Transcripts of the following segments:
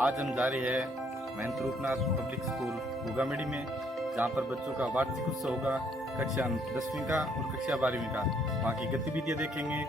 आज हम जा रहे हैं महंत रूपनाथ पब्लिक स्कूल घुगामेड़ी में, जहाँ पर बच्चों का वार्षिक उत्सव होगा कक्षा 10वीं का और कक्षा 12वीं का। वहाँ की गतिविधियाँ देखेंगे।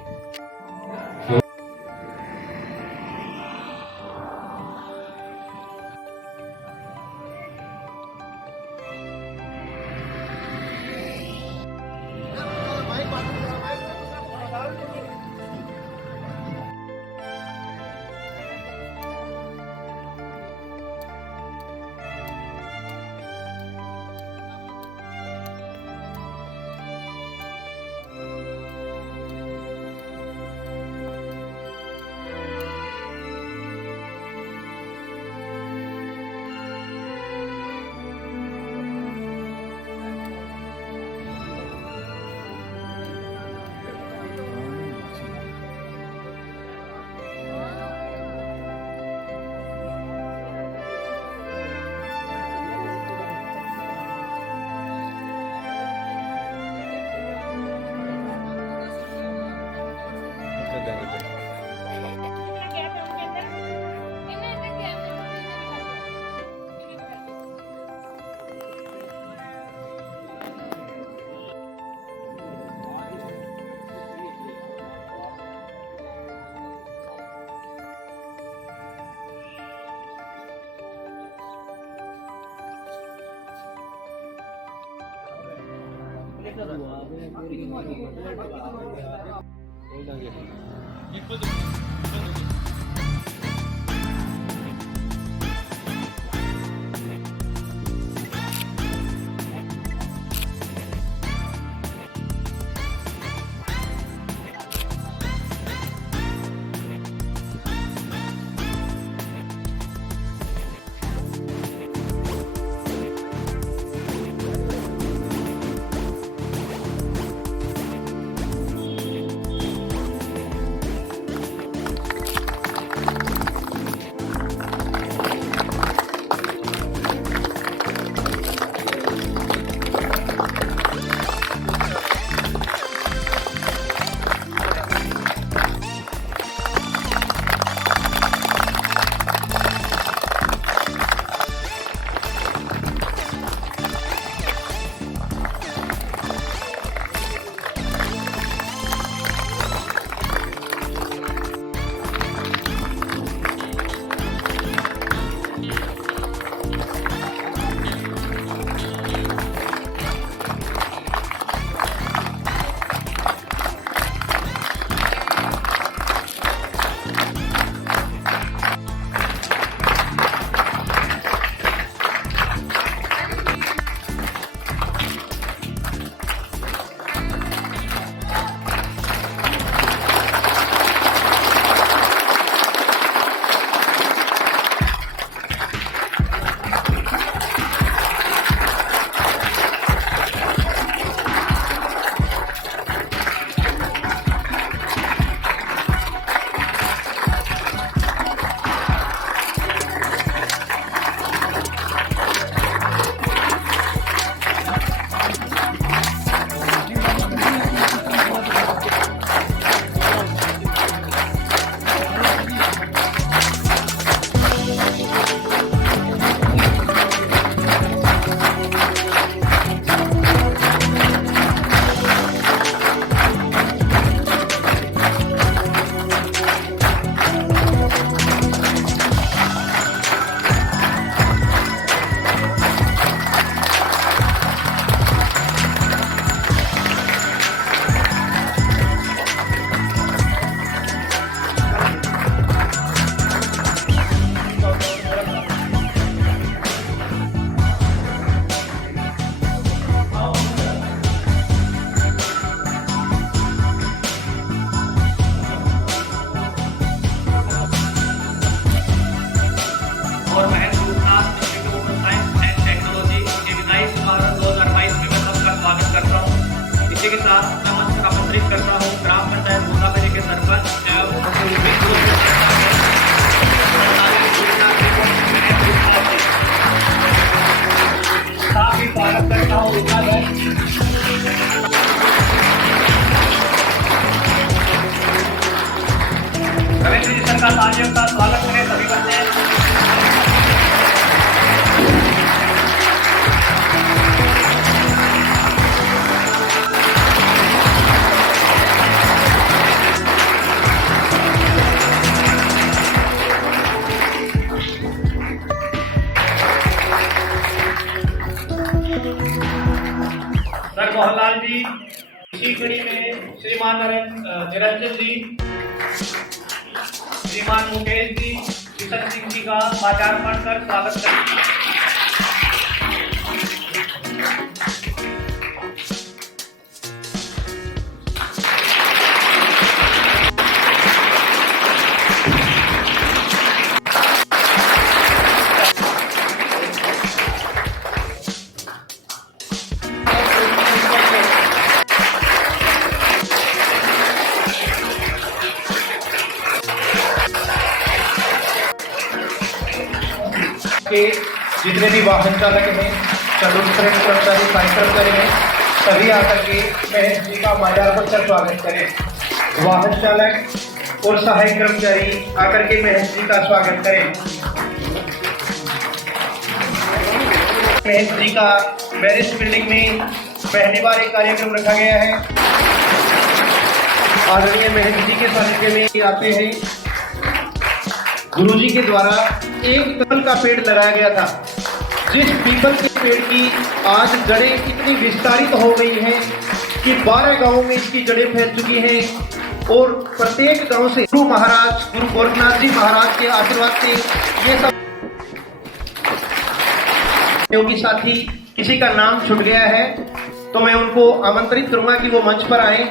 और Mahant Rupnath institute of science and technology के विदाई समारोह 2022 में मैं सबका स्वागत करता हूँ। इसी के साथ मैं मंच का आमंत्रित करता हूँ ग्राम पंचायत घुगामेड़ी के सरपंच काफी स्वागत करता हूँ। रविंद्र जी सर का तालियों का स्वागत करें सभी बच्चे। जी, इसी कड़ी में श्रीमान निरंजन जी, श्रीमान मुकेश जी, किशन सिंह जी का माल्यार्पण कर स्वागत करेंगे। के जितने भी वाहन चालक हैं, चतुर्थ कर्मचारी, सहायक कर्मचारी हैं, सभी आकर के महंत जी का माल्यार्पण कर स्वागत करें। वाहन चालक और सहायक कर्मचारी आकर के महंत जी का स्वागत करें। महंत जी का मैरिज बिल्डिंग में पहली बार एक कार्यक्रम रखा गया है। आदरणीय महंत जी के सानिध्य में आते हैं। गुरुजी के द्वारा एक पीपल का पेड़ लगाया गया था, जिस पीपल के पेड़ की आज जड़ें इतनी विस्तारित हो गई हैं कि 12 गांवों में इसकी जड़ें फैल चुकी हैं और प्रत्येक गांव से गुरु महाराज, गुरु गोरखनाथ जी महाराज के आशीर्वाद से ये सब योगी साथी किसी का नाम छूट गया है तो मैं उनको आमंत्रित करूंगा कि वो मंच पर आए।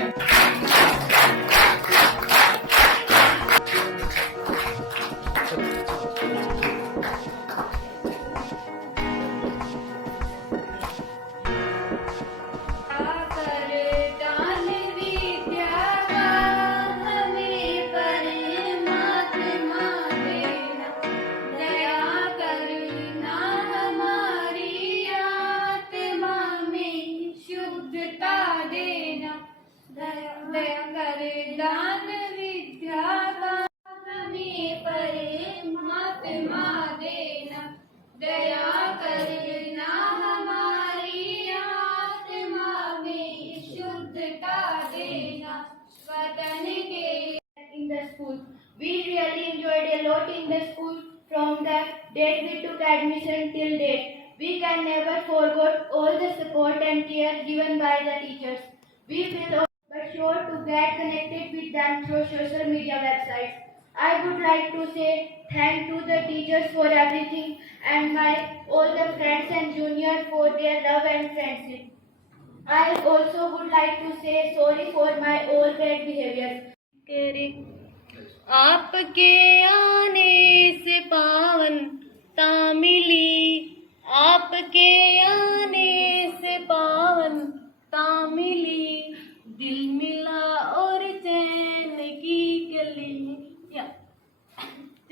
In the school, we really enjoyed a lot in the school. From the date we took admission till date, we can never forget all the support and care given by the teachers. We feel but sure to get connected with them through social media websites. I would like to say thank to the teachers for everything and my all the friends and juniors for their love and friendship. I also would like to say sorry for my all bad behavior. आपके आने से पावनता मिली, आपके आने से पावनता मिली, दिल मिला और चैन की कलियां,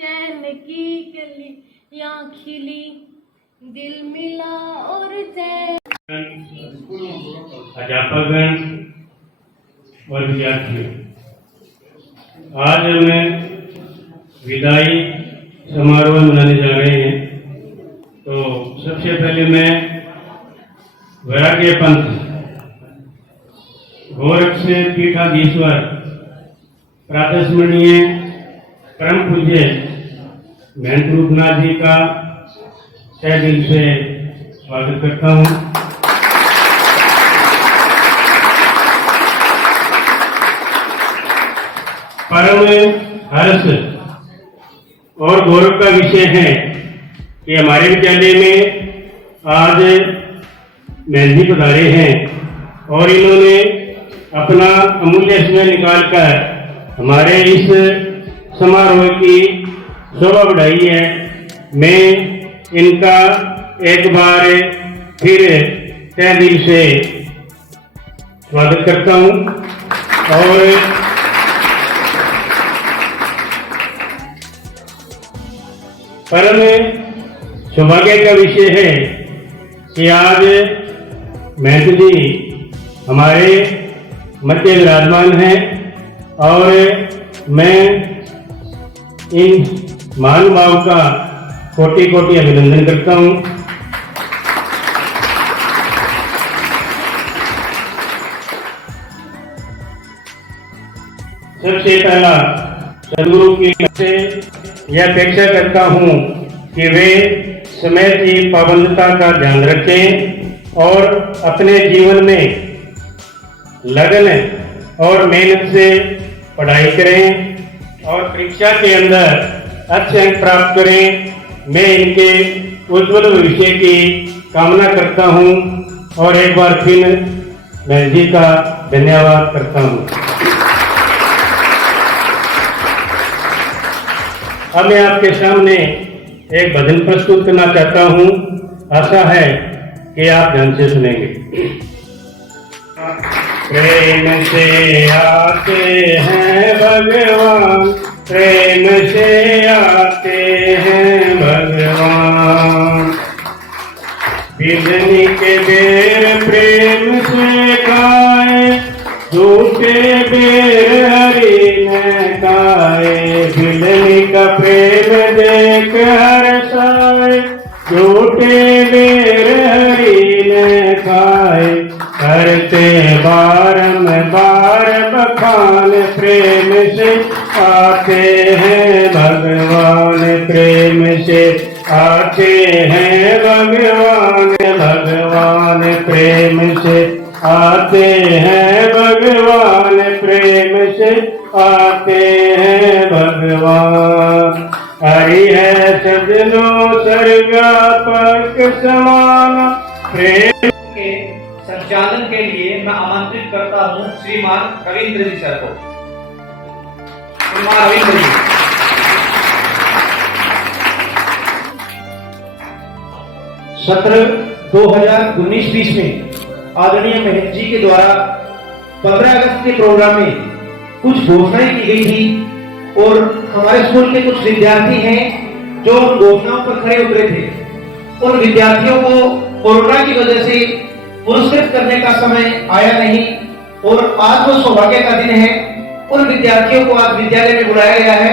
चैन की कलियां खिली, दिल मिला और चैन। अध्यापकगण और विद्यार्थियों, आज हमें विदाई समारोह मनाने जा रहे हैं। तो सबसे पहले मैं वैराग्य पंथ गोरख से पीठाधीश्वर प्रातस्मरणीय परम पूज्य महंत रूपनाथ जी का तहे दिल से स्वागत करता हूँ। परम हर्ष और गौरव का विषय है कि हमारे विद्यालय में आज महंत जी पधारे हैं और इन्होंने अपना अमूल्य समय निकालकर हमारे इस समारोह की शोभा बढ़ाई है। मैं इनका एक बार फिर तहे दिल से स्वागत करता हूँ और परम सौभाग्य का विषय है कि आज महंत जी हमारे मध्य विराजमान हैं और मैं इन महानुभाव का कोटि कोटि अभिनंदन करता हूं। सबसे पहला सदगुरु की ओर से यह अपेक्षा करता हूं कि वे समय की पाबंदता का ध्यान रखें और अपने जीवन में लगन और मेहनत से पढ़ाई करें और परीक्षा के अंदर अच्छे अंक प्राप्त करें। मैं इनके उज्जवल भविष्य की कामना करता हूं और एक बार फिर मैं जी का धन्यवाद करता हूं। अब मैं आपके सामने एक भजन प्रस्तुत करना चाहता हूं। आशा है कि आप ध्यान से सुनेंगे। प्रेम से आते हैं भगवान, प्रेम से आते हैं भगवान। बिजली के बेर प्रेम से खाए, झूठे बेर हरि न खाए। बिजली का प्रेम देख हर्षाए, झूठे बेर हरि न खाए। करते बारंबार बखान, प्रेम से आते हैं भगवान, प्रेम से आते हैं भगवान। भगवान प्रेम से आते हैं भगवान, प्रेम से आते हैं भगवान। हरि है सजनों स्वर्गापक समान, प्रेम के संचालन के लिए मैं आमंत्रित करता हूं श्रीमान रविंद्र जी सर को। श्रीमान रविंद्र जी। सत्र 2019-20 में आदरणीय महंत जी के द्वारा 15 अगस्त के प्रोग्राम में कुछ घोषणाएं की गई थी और हमारे स्कूल के कुछ विद्यार्थी हैं जो उन घोषणाओं पर खड़े उतरे थे। उन विद्यार्थियों को कोरोना की वजह से पुरस्कृत करने का समय आया नहीं और आज वो सौभाग्य का दिन है। उन विद्यार्थियों को आज विद्यालय में बुलाया गया है।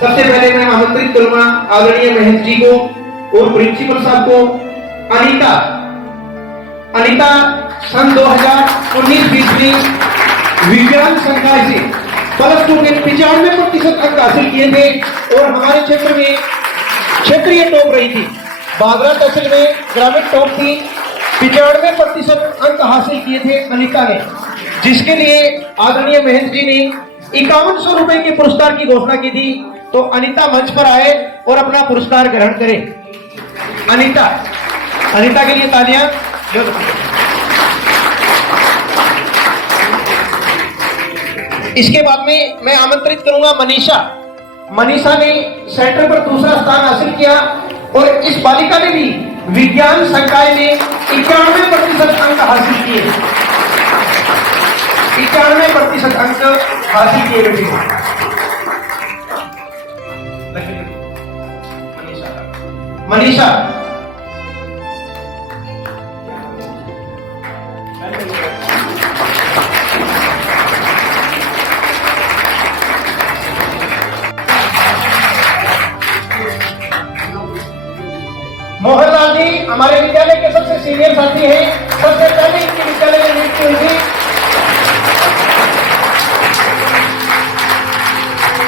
सबसे पहले मैं आमंत्रित करूंगा आदरणीय महंत जी को और प्रिंसिपल साहब को। अनिता सन 2019-20 में विज्ञान संकाय से +2 में 95% अंक हासिल किए थे और हमारे क्षेत्र में क्षेत्रीय टॉप रही थी। बागरा तहसील में ग्रामीण टॉप थी। 95% अंक हासिल किए थे अनिता ने, जिसके लिए आदरणीय महंत जी ने 5100 रुपए के पुरस्कार की घोषणा की थी। तो अनिता मंच पर आए और अपना पुरस्कार ग्रहण करें। अनिता के लिए तालियां। इसके बाद में मैं आमंत्रित करूंगा मनीषा ने सेंटर पर दूसरा स्थान हासिल किया और इस बालिका ने भी विज्ञान संकाय में 91% अंक हासिल किए। 91% अंक हासिल किए बेटी। मनीषा मोहनलाल जी हमारे विद्यालय के सबसे सीनियर साथी हैं। सबसे पहले इनके विद्यालय में नियुक्ति हुई थी।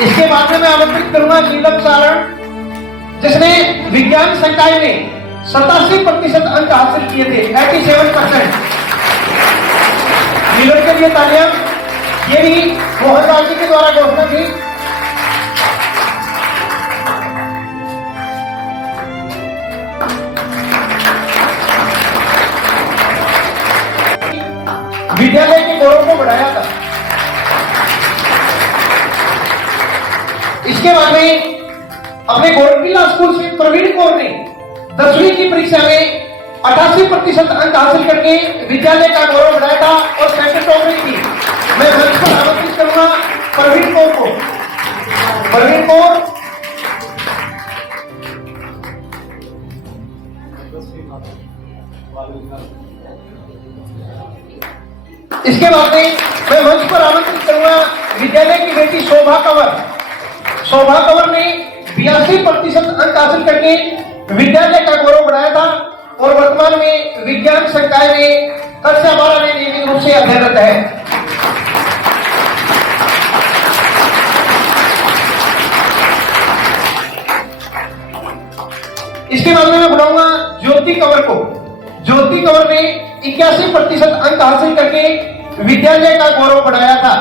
इसके बाद में मैं आमंत्रित करूंगा नीलम सारण, जिसने विज्ञान संकाय में 87% अंक हासिल किए थे। 87%। नीलम के लिए तालियां। ये भी मोहनलाल जी के द्वारा घोषणा थी। विद्यालय के गौरव को बढ़ाया था। इसके बाद में अपने गोरखपुर स्कूल से प्रवीण कौर ने 10वीं की परीक्षा में 88% अंक हासिल करके विद्यालय का गौरव बढ़ाया था और सेंटर टॉप रही थी। मैं मंच पर आमंत्रित करूंगा प्रवीण कौर को। प्रवीण कौर इसके बाद में मैं मंच पर आमंत्रित करूंगा विद्यालय की बेटी शोभा कंवर ने 82% अंक हासिल करके विद्यालय का गौरव बढ़ाया था और वर्तमान में विज्ञान संकाय में कक्षा 12 में नियमित रूप से अध्ययनरत है। इसके बाद में मैं बुलाऊंगा ज्योति कंवर को। ज्योति कंवर ने 81% अंक हासिल करके विद्यालय का गौरव बढ़ाया था।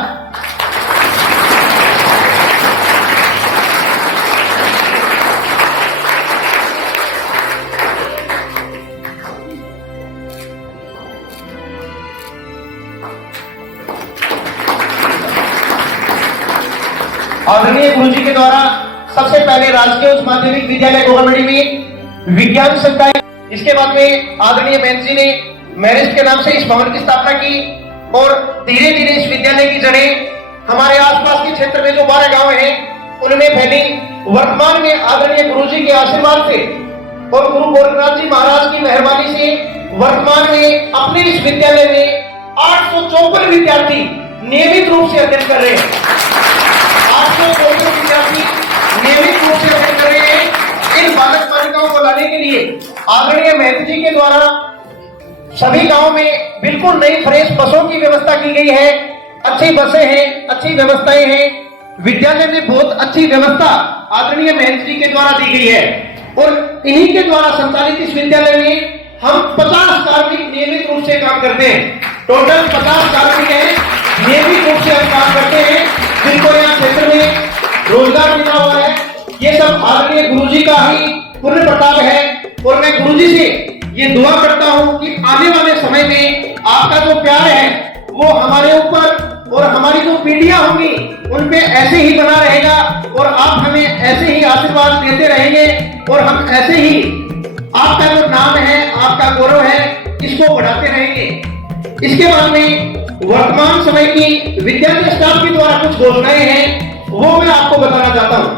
आदरणीय गुरुजी के द्वारा सबसे पहले राजकीय उच्च माध्यमिक विद्यालय गोगामेडी में विज्ञान संकाय, इसके बाद में आदरणीय बहन जी ने मैरिज के नाम से इस भवन की स्थापना की और धीरे धीरे इस विद्यालय की जड़ें हमारे आसपास के क्षेत्र में जो 12 गांव हैं उनमें फैली। वर्तमान में आदरणीय गुरुजी के आशीर्वाद से और गुरु गोरखनाथ जी महाराज की मेहरबानी से वर्तमान में अपने इस विद्यालय में 854 विद्यार्थी नियमित रूप से अध्ययन कर रहे हैं। 854 विद्यार्थी नियमित रूप से अध्ययन कर रहे हैं। इन बालक बालिकाओं को लाने के लिए आदरणीय महंत जी के द्वारा सभी गांवों में बिल्कुल नई फ्रेश बसों की व्यवस्था की गई है। अच्छी बसें हैं, अच्छी व्यवस्थाएं हैं। विद्यालय में बहुत अच्छी व्यवस्था आदरणीय महंत जी के द्वारा दी गई है और इन्हीं के द्वारा संचालित इस विद्यालय में हम 50 कार्मिक नियमित रूप से काम करते हैं। टोटल 50 कार्मिक हैं, नियमित रूप से हम काम करते हैं, जिनको यहाँ क्षेत्र में रोजगार मिला हुआ है। ये सब आदरणीय गुरुजी का ही पुण्य प्रताप है और मैं गुरुजी से ये दुआ करता हूँ कि आने वाले समय में आपका जो प्यार है वो हमारे ऊपर और हमारी जो पीढ़ियां होंगी उन पे ऐसे ही बना रहेगा और आप हमें ऐसे ही आशीर्वाद देते रहेंगे और हम ऐसे ही आपका जो नाम है, आपका गौरव है, इसको बढ़ाते रहेंगे। इसके बाद में वर्तमान समय की विद्यालय स्टाफ के द्वारा कुछ घोषणाएं हैं, वो मैं आपको बताना चाहता हूँ।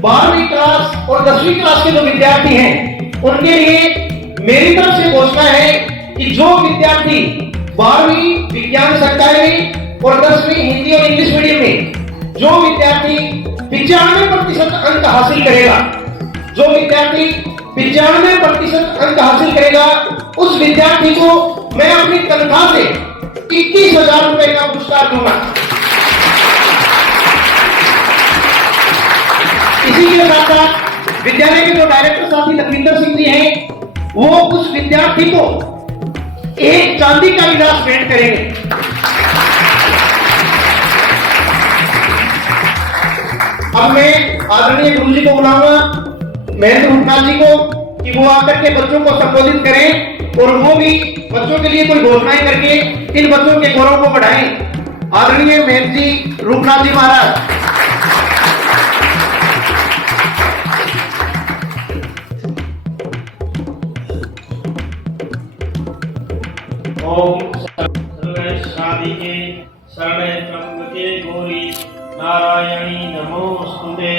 12वीं क्लास और 10वीं क्लास के जो विद्यार्थी हैं उनके लिए मेरी तरफ से घोषणा है कि जो विद्यार्थी 12वीं विज्ञान संकाय में और 10वीं हिंदी और इंग्लिश मीडियम में जो विद्यार्थी 95% अंक हासिल करेगा, जो विद्यार्थी 95% अंक हासिल करेगा, उस विद्यार्थी को मैं अपनी तनख्वाह से 21,000 रुपए का पुरस्कार दूंगा। इसी के साथ साथ विद्यालय के जो डायरेक्टर साथी लखविंदर सिंह जी हैं वो उस विद्यार्थी को एक चांदी का गिलास भेंट करेंगे। अब मैं आदरणीय गुरु जी को बुलाऊंगा, महेंद्र भूपनाथ जी को, कि वो आकर के बच्चों को संबोधित करें और वो भी बच्चों के लिए कोई घोषणाएं करके इन बच्चों के गौरव को बढ़ाएं। आदरणीय महंत जी रूपनाथ जी महाराज। ओम सर्वे साधिके शरणे त्र्यंबके गौरी नारायणी नमोस्तुते।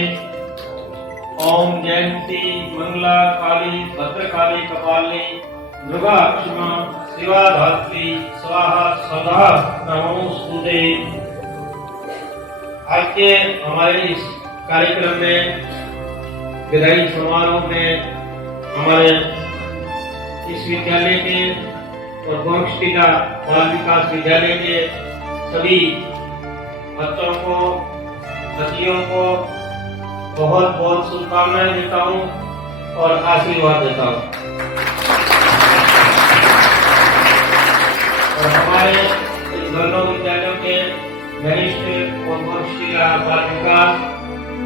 ओम जयंती मंगला काली भद्रकाली कपालिनी दुर्गा क्षमा शिवा धात्री स्वाहा सदा नमोस्तुते। आज के हमारे इस कार्यक्रम में विदाई समारोह में हमारे इस विद्यालय के और गोरखटीला बाल विकास विद्यालय के सभी बच्चों को, बच्चियों को बहुत बहुत शुभकामनाएं देता हूँ और आशीर्वाद देता हूँ। और हमारे दोनों विद्यालयों के वरिष्ठ और गोरखटीला बाल विकास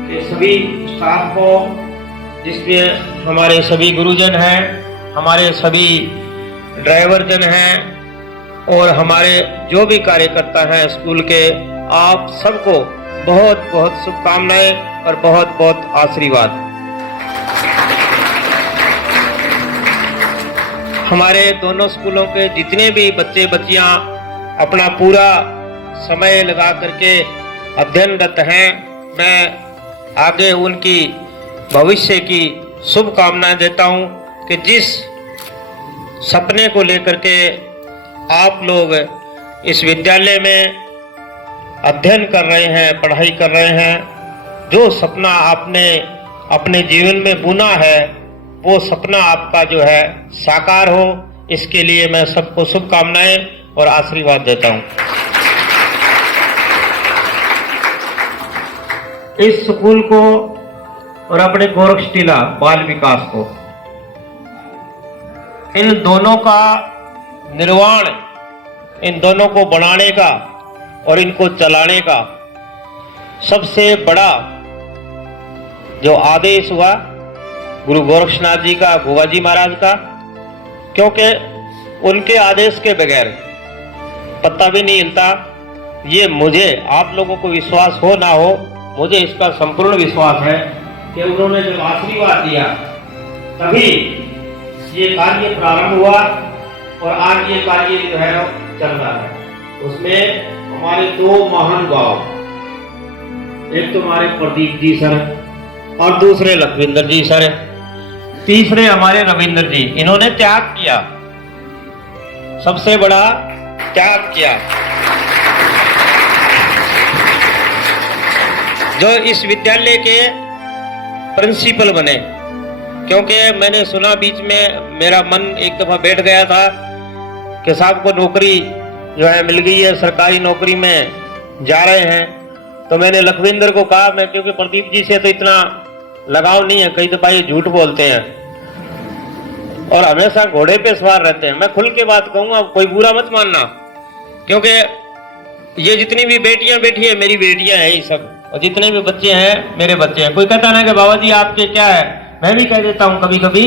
के सभी स्टाफ को, जिसमें हमारे सभी गुरुजन हैं, हमारे सभी ड्राइवर जन हैं और हमारे जो भी कार्यकर्ता हैं स्कूल के, आप सबको बहुत बहुत शुभकामनाएं और बहुत बहुत आशीर्वाद। हमारे दोनों स्कूलों के जितने भी बच्चे बच्चियां अपना पूरा समय लगा करके अध्ययनरत हैं, मैं आगे उनकी भविष्य की शुभकामनाएं देता हूं कि जिस सपने को लेकर के आप लोग इस विद्यालय में अध्ययन कर रहे हैं, पढ़ाई कर रहे हैं, जो सपना आपने अपने जीवन में बुना है वो सपना आपका जो है साकार हो, इसके लिए मैं सबको शुभकामनाएं और आशीर्वाद देता हूं। इस स्कूल को और अपने गोरखटीला बाल विकास को, इन दोनों का निर्माण इन दोनों को बनाने का और इनको चलाने का सबसे बड़ा जो आदेश हुआ गुरु गोरक्षनाथ जी का, गोगा जी महाराज का, क्योंकि उनके आदेश के बगैर पत्ता भी नहीं हिलता। ये मुझे, आप लोगों को विश्वास हो ना हो, मुझे इसका संपूर्ण विश्वास है कि उन्होंने जब आशीर्वाद दिया तभी ये कार्य प्रारंभ हुआ और आज ये कार्य जो है चल रहा है। उसमें हमारे दो महानुभाव, एक तो हमारे प्रदीप जी सर और दूसरे लखविंदर जी सर, तीसरे हमारे रविंद्र जी, इन्होंने त्याग किया, सबसे बड़ा त्याग किया। जो इस विद्यालय के प्रिंसिपल बने, क्योंकि मैंने सुना बीच में मेरा मन एक दफा बैठ गया था कि साहब को नौकरी जो है मिल गई है, सरकारी नौकरी में जा रहे हैं। तो मैंने लखविंदर को कहा, मैं क्योंकि प्रदीप जी से तो इतना लगाव नहीं है, कई दफा ये झूठ बोलते हैं और हमेशा घोड़े पे सवार रहते हैं। मैं खुल के बात कहूंगा, कोई बुरा मत मानना, क्योंकि ये जितनी भी बेटियां बैठी है मेरी बेटियां हैं ये सब, और जितने भी बच्चे हैं मेरे बच्चे हैं। कोई कहता ना कि बाबा जी आपके क्या है, मैं भी कह देता हूँ कभी कभी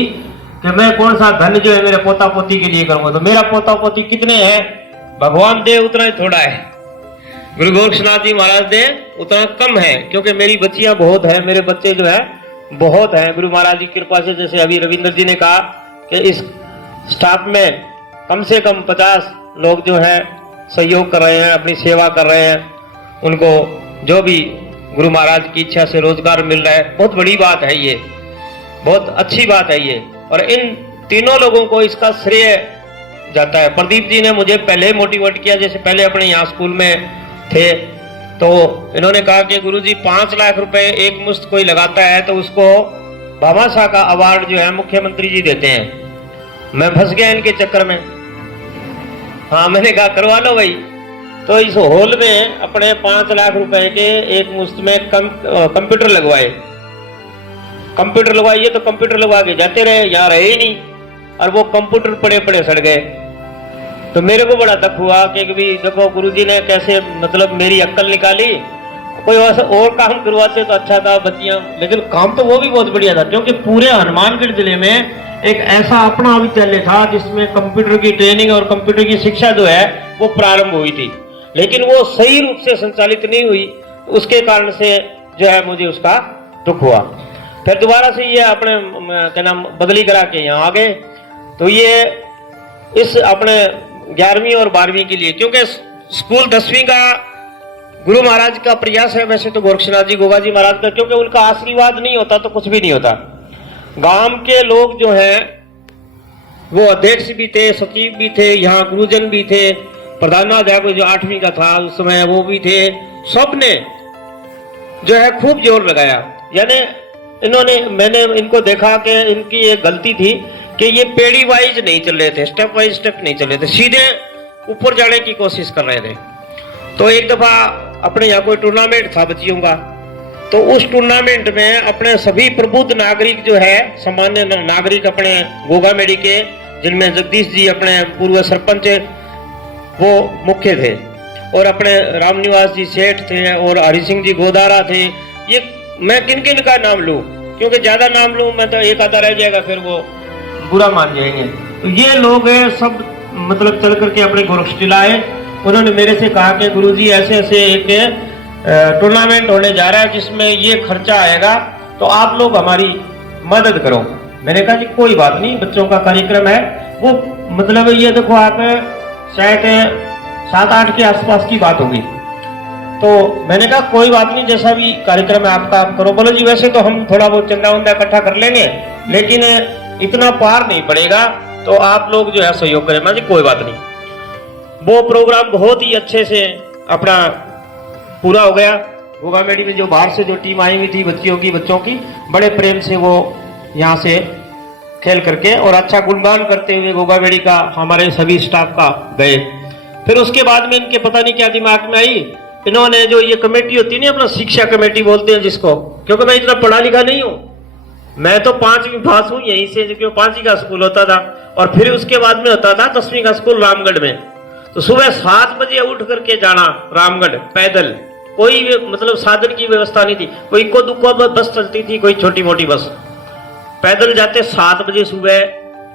कि मैं कौन सा धन जो है मेरे पोता पोती के लिए करूंगा। तो मेरा पोता पोती कितने हैं, भगवान दे उतना ही थोड़ा है, गुरु गोरक्षनाथ जी महाराज दे उतना कम है, क्योंकि मेरी बच्चियां बहुत है, मेरे बच्चे जो है बहुत हैं गुरु महाराज की कृपा से। जैसे अभी रविंद्र जी ने कहा कि इस स्टाफ में कम से कम 50 लोग जो है सहयोग कर रहे हैं, अपनी सेवा कर रहे हैं, उनको जो भी गुरु महाराज की इच्छा से रोजगार मिल रहा है, बहुत बड़ी बात है ये, बहुत अच्छी बात है ये। और इन तीनों लोगों को इसका श्रेय जाता है। प्रदीप जी ने मुझे पहले मोटिवेट किया, जैसे पहले अपने यहाँ स्कूल में थे तो इन्होंने कहा कि गुरुजी 5 लाख रुपए एक मुश्त कोई लगाता है तो उसको भामाशाह का अवार्ड जो है मुख्यमंत्री जी देते हैं। मैं फंस गया इनके चक्कर में। हाँ, मैंने कहा करवा लो भाई। तो इस हॉल में अपने 5 लाख रुपए के एक मुश्त में कंप्यूटर लगवाए, कंप्यूटर लगवाइए तो कंप्यूटर लगवा के जाते रहे, यहाँ रहे ही नहीं, और वो कंप्यूटर पड़े पड़े सड़ गए। तो मेरे को बड़ा दुख हुआ कि भी देखो गुरुजी ने कैसे मतलब मेरी अक्ल निकाली, कोई और काम करवाते तो अच्छा था बच्चियां, लेकिन काम तो वो भी बहुत बढ़िया था, क्योंकि पूरे हनुमानगढ़ जिले में एक ऐसा अपना विद्यालय था जिसमें कंप्यूटर की ट्रेनिंग और कंप्यूटर की शिक्षा जो है वो प्रारंभ हुई थी, लेकिन वो सही रूप से संचालित नहीं हुई। उसके कारण से जो है मुझे उसका दुख हुआ। फिर दोबारा से ये अपने क्या नाम बदली करा के यहाँ आ गए। तो ये इस अपने 11वीं और 12वीं के लिए, क्योंकि स्कूल 10वीं का गुरु महाराज का प्रयास है, वैसे तो गोरक्षनाथ जी गोगा जी महाराज का, क्योंकि उनका आशीर्वाद नहीं होता तो कुछ भी नहीं होता। गांव के लोग जो हैं वो अध्यक्ष भी थे, सचिव भी थे, यहाँ गुरुजन भी थे, प्रधानाध्यापक जो 8वीं का था उस समय वो भी थे, सबने जो है खूब जोर लगाया। यानी इन्होंने, मैंने इनको देखा कि इनकी एक गलती थी कि ये पेड़ी वाइज नहीं चल रहे थे, स्टेप वाइज स्टेप नहीं चल रहे थे, सीधे ऊपर जाने की कोशिश कर रहे थे। तो एक दफा अपने यहाँ कोई टूर्नामेंट था बच्चियों का, तो उस टूर्नामेंट में अपने सभी प्रबुद्ध नागरिक जो है, सामान्य नागरिक अपने गोगामेडी के, जिनमें जगदीश जी अपने पूर्व सरपंच वो मुख्य थे, और अपने रामनिवास जी सेठ थे, और हरि सिंह जी गोदारा थे। ये मैं किन किन का नाम लूं, क्योंकि ज्यादा नाम लूं मैं तो एक आधा रह जाएगा, फिर वो बुरा मान जाएंगे। तो ये लोग सब मतलब चल करके अपने गोरक्षी लाए। उन्होंने मेरे से कहा कि गुरुजी ऐसे ऐसे एक टूर्नामेंट होने जा रहा है जिसमें ये खर्चा आएगा, तो आप लोग हमारी मदद करो। मैंने कहा कि कोई बात नहीं, बच्चों का कार्यक्रम है, वो मतलब ये देखो आप शायद 7-8 के आसपास की बात होगी। तो मैंने कहा कोई बात नहीं, जैसा भी कार्यक्रम है आपका आप करो। बोलो जी वैसे तो हम थोड़ा बहुत चंदा वंदा इकट्ठा कर लेंगे, लेकिन इतना पार नहीं पड़ेगा, तो आप लोग जो है सहयोग करें। मैं कोई बात नहीं। वो प्रोग्राम बहुत ही अच्छे से अपना पूरा हो गया। गोगामेडी में जो बाहर से जो टीम आई हुई थी बच्चों की बड़े प्रेम से वो यहाँ से खेल करके और अच्छा गुणगान करते हुए गोगामेडी का हमारे सभी स्टाफ का गए। फिर उसके बाद में इनके पता नहीं क्या दिमाग में आई, इन्होंने जो ये कमेटी होती है ना, अपना शिक्षा कमेटी बोलते हैं जिसको, क्योंकि मैं इतना पढ़ा लिखा नहीं हूँ, मैं तो 5वीं पास हूँ यहीं से, क्योंकि 5वीं का स्कूल होता था, और फिर उसके बाद में होता था 10वीं का स्कूल रामगढ़ में। तो सुबह 7 बजे उठ करके जाना रामगढ़ पैदल, कोई मतलब साधन की व्यवस्था नहीं थी, कोई इक्को दुक्को बस चलती थी, कोई छोटी मोटी बस। पैदल जाते 7 बजे सुबह,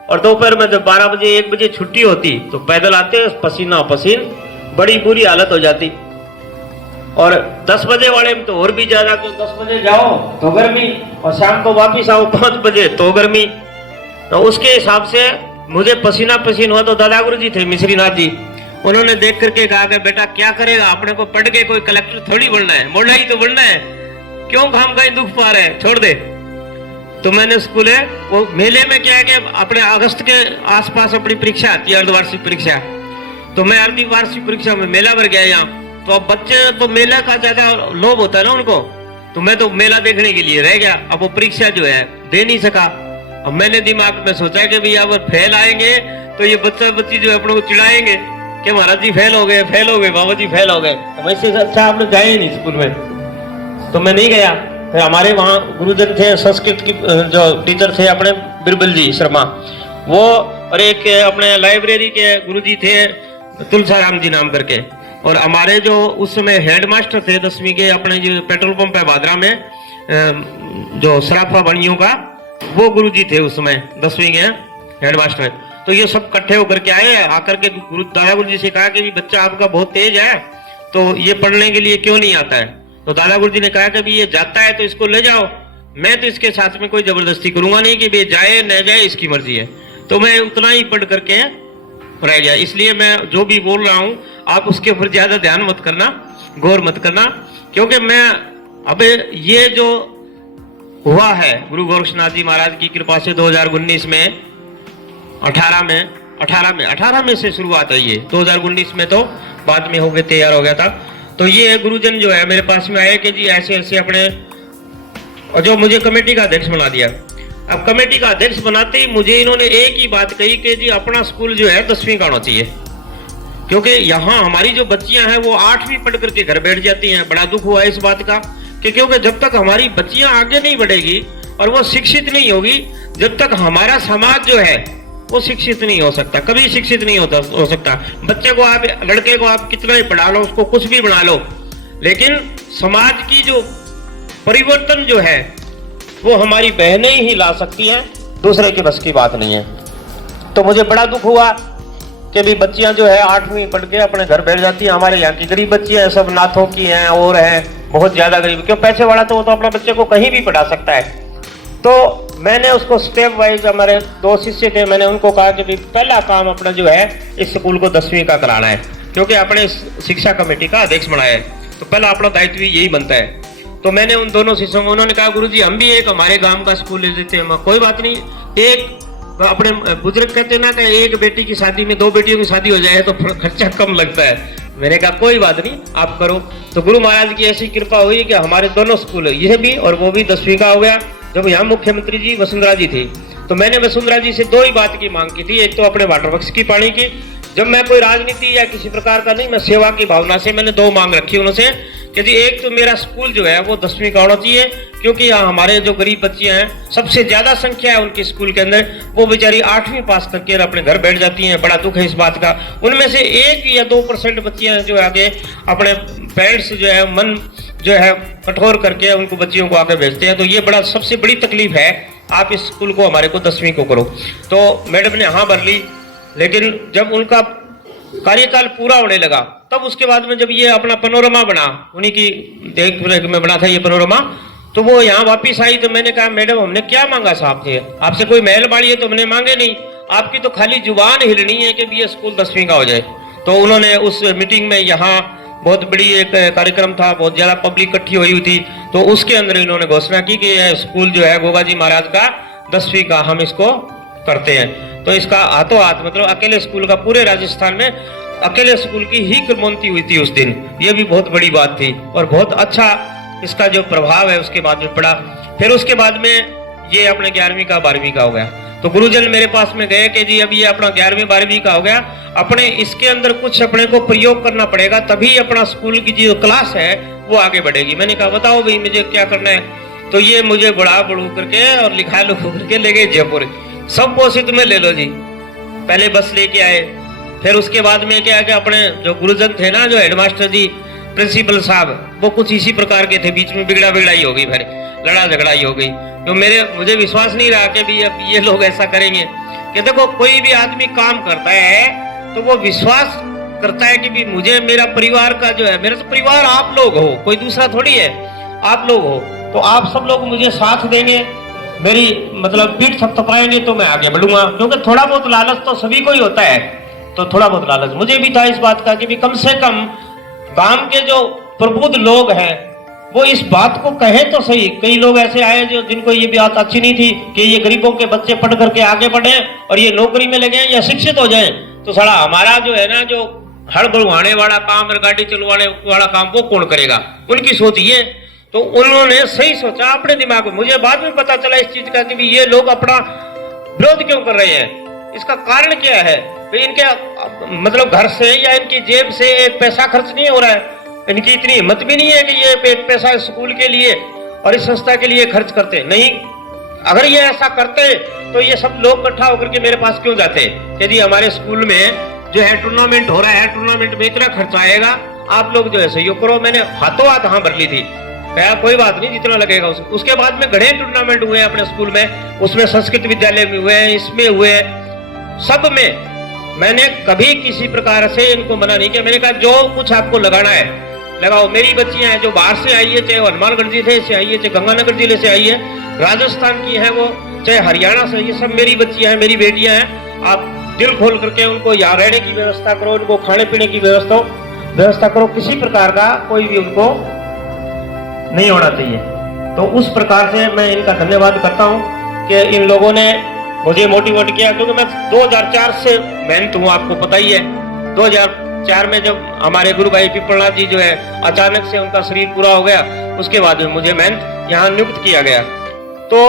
और दोपहर में जब 12 बजे 1 बजे छुट्टी होती तो पैदल आते, पसीना पसीन, बड़ी बुरी हालत हो जाती। और 10 बजे वाले में तो और भी ज्यादा, क्यों 10 बजे जाओ तो गर्मी, और शाम को वापिस आओ 5 बजे तो गर्मी। तो उसके हिसाब से मुझे पसीना पसीन हुआ। तो दादा गुरु जी थे मिश्रीनाथ जी, उन्होंने देख करके कहा कि बेटा क्या करेगा, अपने को पढ़ के कोई कलेक्टर थोड़ी बनना है, मोड़ा ही तो बनना है, क्यों खाम कहीं दुख पा रहे हैं, छोड़ दे। तो मैंने स्कूल है वो मेले में क्या है कि अपने अगस्त के आसपास अपनी परीक्षा आती है, अर्धवार्षिक परीक्षा। तो मैं अर्धवार्षिक परीक्षा में मेला भर गया यहाँ। तो अब बच्चे तो मेला का ज्यादा लोभ होता है ना उनको, तो मैं तो मेला देखने के लिए रह गया। अब वो परीक्षा जो है दे नहीं सका। अब मैंने दिमाग में सोचा कि भैया अब फेल आएंगे तो ये बच्चा बच्ची जो है अपने को चिढ़ाएंगे कि महाराज जी फेल हो गए, बाबा जी फेल हो गए। तो वैसे अच्छा आप लोग जाए ही नहीं स्कूल में, तो मैं नहीं गया। फिर हमारे वहाँ गुरुजन थे, संस्कृत की जो टीचर थे अपने बिरबल जी शर्मा, वो, और एक अपने लाइब्रेरी के गुरुजी थे तुलसाराम जी नाम करके, और हमारे जो उस समय हेडमास्टर थे 10वीं के अपने जो पेट्रोल पंप है भादरा में जो सराफा बनियों का, वो गुरुजी थे उस समय 10वीं के हेडमास्टर। तो ये सब इकट्ठे होकर के आए, आकर के दादा गुरु जी से कहा कि बच्चा आपका बहुत तेज है तो ये पढ़ने के लिए क्यों नहीं आता है। तो दादा गुरु जी ने कहा कि ये जाता है तो इसको ले जाओ, मैं तो इसके साथ में कोई जबरदस्ती करूंगा नहीं कि जाए न जाए इसकी मर्जी है। तो मैं उतना ही पढ़ करके रह गया। इसलिए मैं जो भी बोल रहा हूं आप उसके ऊपर ज्यादा ध्यान मत करना, गौर मत करना, क्योंकि मैं अब ये जो हुआ है गुरु गोरक्षनाथ जी महाराज की कृपा से 2019 में 18 में से शुरुआत है। ये 2019 में तो बाद में हो गए, तैयार हो गया था। तो ये गुरुजन जो है मेरे पास में आए कि जी ऐसे ऐसे अपने, और जो मुझे कमेटी का अध्यक्ष बना दिया। अब कमेटी का अध्यक्ष बनाते ही मुझे इन्होंने एक ही बात कही कि जी अपना स्कूल जो है 10वीं का होना चाहिए, क्योंकि यहाँ हमारी जो बच्चियां हैं वो 8वीं पढ़ करके घर बैठ जाती हैं। बड़ा दुख हुआ इस बात का कि क्योंकि जब तक हमारी बच्चियां आगे नहीं बढ़ेगी और वो शिक्षित नहीं होगी, जब तक हमारा समाज जो है वो शिक्षित नहीं हो सकता, कभी शिक्षित नहीं हो सकता। बच्चे को आप, लड़के को आप कितना ही पढ़ा लो, उसको कुछ भी बना लो, लेकिन समाज की जो परिवर्तन जो है वो हमारी बहनें ही ला सकती हैं, दूसरे के बस की बात नहीं है। तो मुझे बड़ा दुख हुआ कि भी बच्चियां जो है 8वीं पढ़ के अपने घर बैठ जाती हैं। हमारे यहाँ की गरीब बच्चियां हैं, सब नाथों की हैं और हैं, बहुत ज्यादा गरीब, क्यों पैसे वाला तो वो तो अपने बच्चे को कहीं भी पढ़ा सकता है। तो मैंने उसको स्टेप वाइज, हमारे 2 शिष्य थे, मैंने उनको कहा कि पहला काम अपना जो है इस स्कूल को 10वीं का कराना है, क्योंकि अपने शिक्षा कमेटी का अध्यक्ष बनाया है तो पहला अपना दायित्व यही बनता है। तो मैंने उन दोनों शिष्यों को, उन्होंने कहा गुरुजी हम भी एक हमारे गांव का स्कूल ले लेते हैं। कोई बात नहीं, एक अपने बुजुर्ग कहते हैं ना कि एक बेटी की शादी में 2 बेटियों की शादी हो जाए तो खर्चा कम लगता है। मैंने कहा कोई बात नहीं आप करो। तो गुरु महाराज की ऐसी कृपा हुई कि हमारे दोनों स्कूल, यह भी और वो भी 10वीं का हो गया। जब यहाँ मुख्यमंत्री जी वसुंधरा जी थी तो मैंने वसुंधरा जी से 2 ही बात की मांग की थी, एक तो अपने वाटर वर्क्स की पानी की। जब मैं कोई राजनीति या किसी प्रकार का नहीं, मैं सेवा की भावना से मैंने 2 मांग रखी उनसे कि जी एक तो मेरा स्कूल जो है वो 10वीं का होना चाहिए, क्योंकि यहाँ हमारे जो गरीब बच्चियां हैं सबसे ज्यादा संख्या है उनके स्कूल के अंदर, वो बेचारी 8वीं पास करके अपने घर बैठ जाती हैं। बड़ा दुख है इस बात का। उनमें से 1 या 2% बच्चियां जो आगे अपने पेरेंट्स जो है मन जो है कठोर करके उनको बच्चियों को आगे भेजते हैं। तो ये बड़ा सबसे बड़ी तकलीफ है, आप इस स्कूल को हमारे को 10वीं को करो। तो मैडम ने हाँ भर ली, लेकिन जब उनका कार्यकाल पूरा होने लगा तब उसके बाद में जब ये अपना पैनोरमा बना, उन्हीं की देख रेख में बना था ये पैनोरमा, तो वो यहाँ वापिस आई। तो मैंने कहा मैडम हमने क्या मांगा साहब से, आपसे कोई महल बाड़ी है तो हमने मांगे नहीं, आपकी तो खाली जुबान हिलनी है कि ये स्कूल 10वीं का हो जाए। तो उन्होंने उस मीटिंग में, यहाँ बहुत बड़ी एक कार्यक्रम था, बहुत ज्यादा पब्लिक इकट्ठी हुई थी, तो उसके अंदर इन्होंने घोषणा की कि यह स्कूल जो है गोगा जी महाराज का 10वीं का हम इसको करते हैं। तो इसका हाथों हाथ मतलब अकेले स्कूल का पूरे राजस्थान में अकेले स्कूल की ही क्रमोन्नति हुई थी उस दिन। ये भी बहुत बड़ी बात थी और बहुत अच्छा इसका जो प्रभाव है उसके बाद में पड़ा। फिर उसके बाद में ये अपने 11वीं का 12वीं का हो गया। तो गुरुजन मेरे पास में गए कि जी अब ये अपना 11वीं 12वीं का हो गया, अपने इसके अंदर कुछ अपने को प्रयोग करना पड़ेगा, तभी अपना स्कूल की जो क्लास है वो आगे बढ़ेगी। मैंने कहा बताओ भाई मुझे क्या करना है। तो ये मुझे बढ़ू करके और लिखा करके ले गए जयपुर। सब पोषित में ले लो जी। पहले बस लेके आए, फिर उसके बाद में क्या है कि अपने जो गुरुजन थे ना, जो हेडमास्टर जी, प्रिंसिपल साहब, वो कुछ इसी प्रकार के थे। बीच में बिगड़ाई हो गई, फिर लड़ा झगड़ाई हो गई। तो मुझे विश्वास नहीं रहा कि भी अब ये लोग ऐसा करेंगे। कि देखो, कोई भी आदमी काम करता है तो वो विश्वास करता है कि भी मुझे मेरा परिवार का जो है, मेरा तो परिवार आप लोग हो, कोई दूसरा थोड़ी है, आप लोग हो, तो आप सब लोग मुझे साथ देंगे, मेरी मतलब पीठ थपथपाएंगे तो मैं आगे बढ़ूंगा। क्योंकि थोड़ा बहुत लालच तो सभी को ही होता है, तो थोड़ा बहुत लालच मुझे भी था इस बात का कि भी कम से कम गांव के जो प्रबुद्ध लोग हैं वो इस बात को कहे तो सही। कई लोग ऐसे आए जो जिनको ये बात अच्छी नहीं थी कि ये गरीबों के बच्चे पढ़ करके आगे बढ़े और ये नौकरी में लगे या शिक्षित हो जाएं, तो साला हमारा जो है ना, जो हड़ बढ़वाने वाला काम और गाड़ी चलवाने वाला काम वो कौन करेगा। उनकी सोच ये, तो उन्होंने सही सोचा अपने दिमाग में। मुझे बाद में पता चला इस चीज का कि भी ये लोग अपना विरोध क्यों कर रहे हैं, इसका कारण क्या है। इनके मतलब घर से या इनकी जेब से एक पैसा खर्च नहीं हो रहा है, इनकी इतनी हिम्मत भी नहीं है कि ये एक पैसा स्कूल के लिए और इस संस्था के लिए खर्च करते नहीं। अगर ये ऐसा करते तो ये सब लोग इकट्ठा होकर के मेरे पास क्यों जाते कि जी हमारे स्कूल में जो है टूर्नामेंट हो रहा है, टूर्नामेंट में इतना खर्चा आएगा, आप लोग जो है सहयोग करो। मैंने हाथों हाथ हाँ भर ली थी, कहा कोई बात नहीं, जितना लगेगा। उसके बाद में घड़े टूर्नामेंट हुए अपने स्कूल में, उसमें संस्कृत विद्यालय में हुए, इसमें हुए, सब में मैंने कभी किसी प्रकार से इनको मना नहीं किया। मैंने कहा जो कुछ आपको लगाना है लगाओ। मेरी बच्चियां हैं जो बाहर से आई है, चाहे हनुमानगढ़ जिले से आई है, चाहे गंगानगर जिले से आई है, राजस्थान की है वो, चाहे हरियाणा से, ये सब मेरी बच्चियां हैं, मेरी बेटियां हैं। आप दिल खोल करके उनको यहाँ रहने की व्यवस्था करो, उनको खाने पीने की व्यवस्था करो, किसी प्रकार का कोई भी उनको नहीं होना चाहिए। तो उस प्रकार से मैं इनका धन्यवाद करता हूँ कि इन लोगों ने मुझे मोटिवेट किया। क्योंकि मैं 2004 से मेहनत हूँ, आपको पता ही है। 2004 में जब हमारे गुरु भाई पिपलनाथ जी जो है अचानक से उनका शरीर पूरा हो गया, उसके बाद में मुझे मेहनत यहाँ नियुक्त किया गया। तो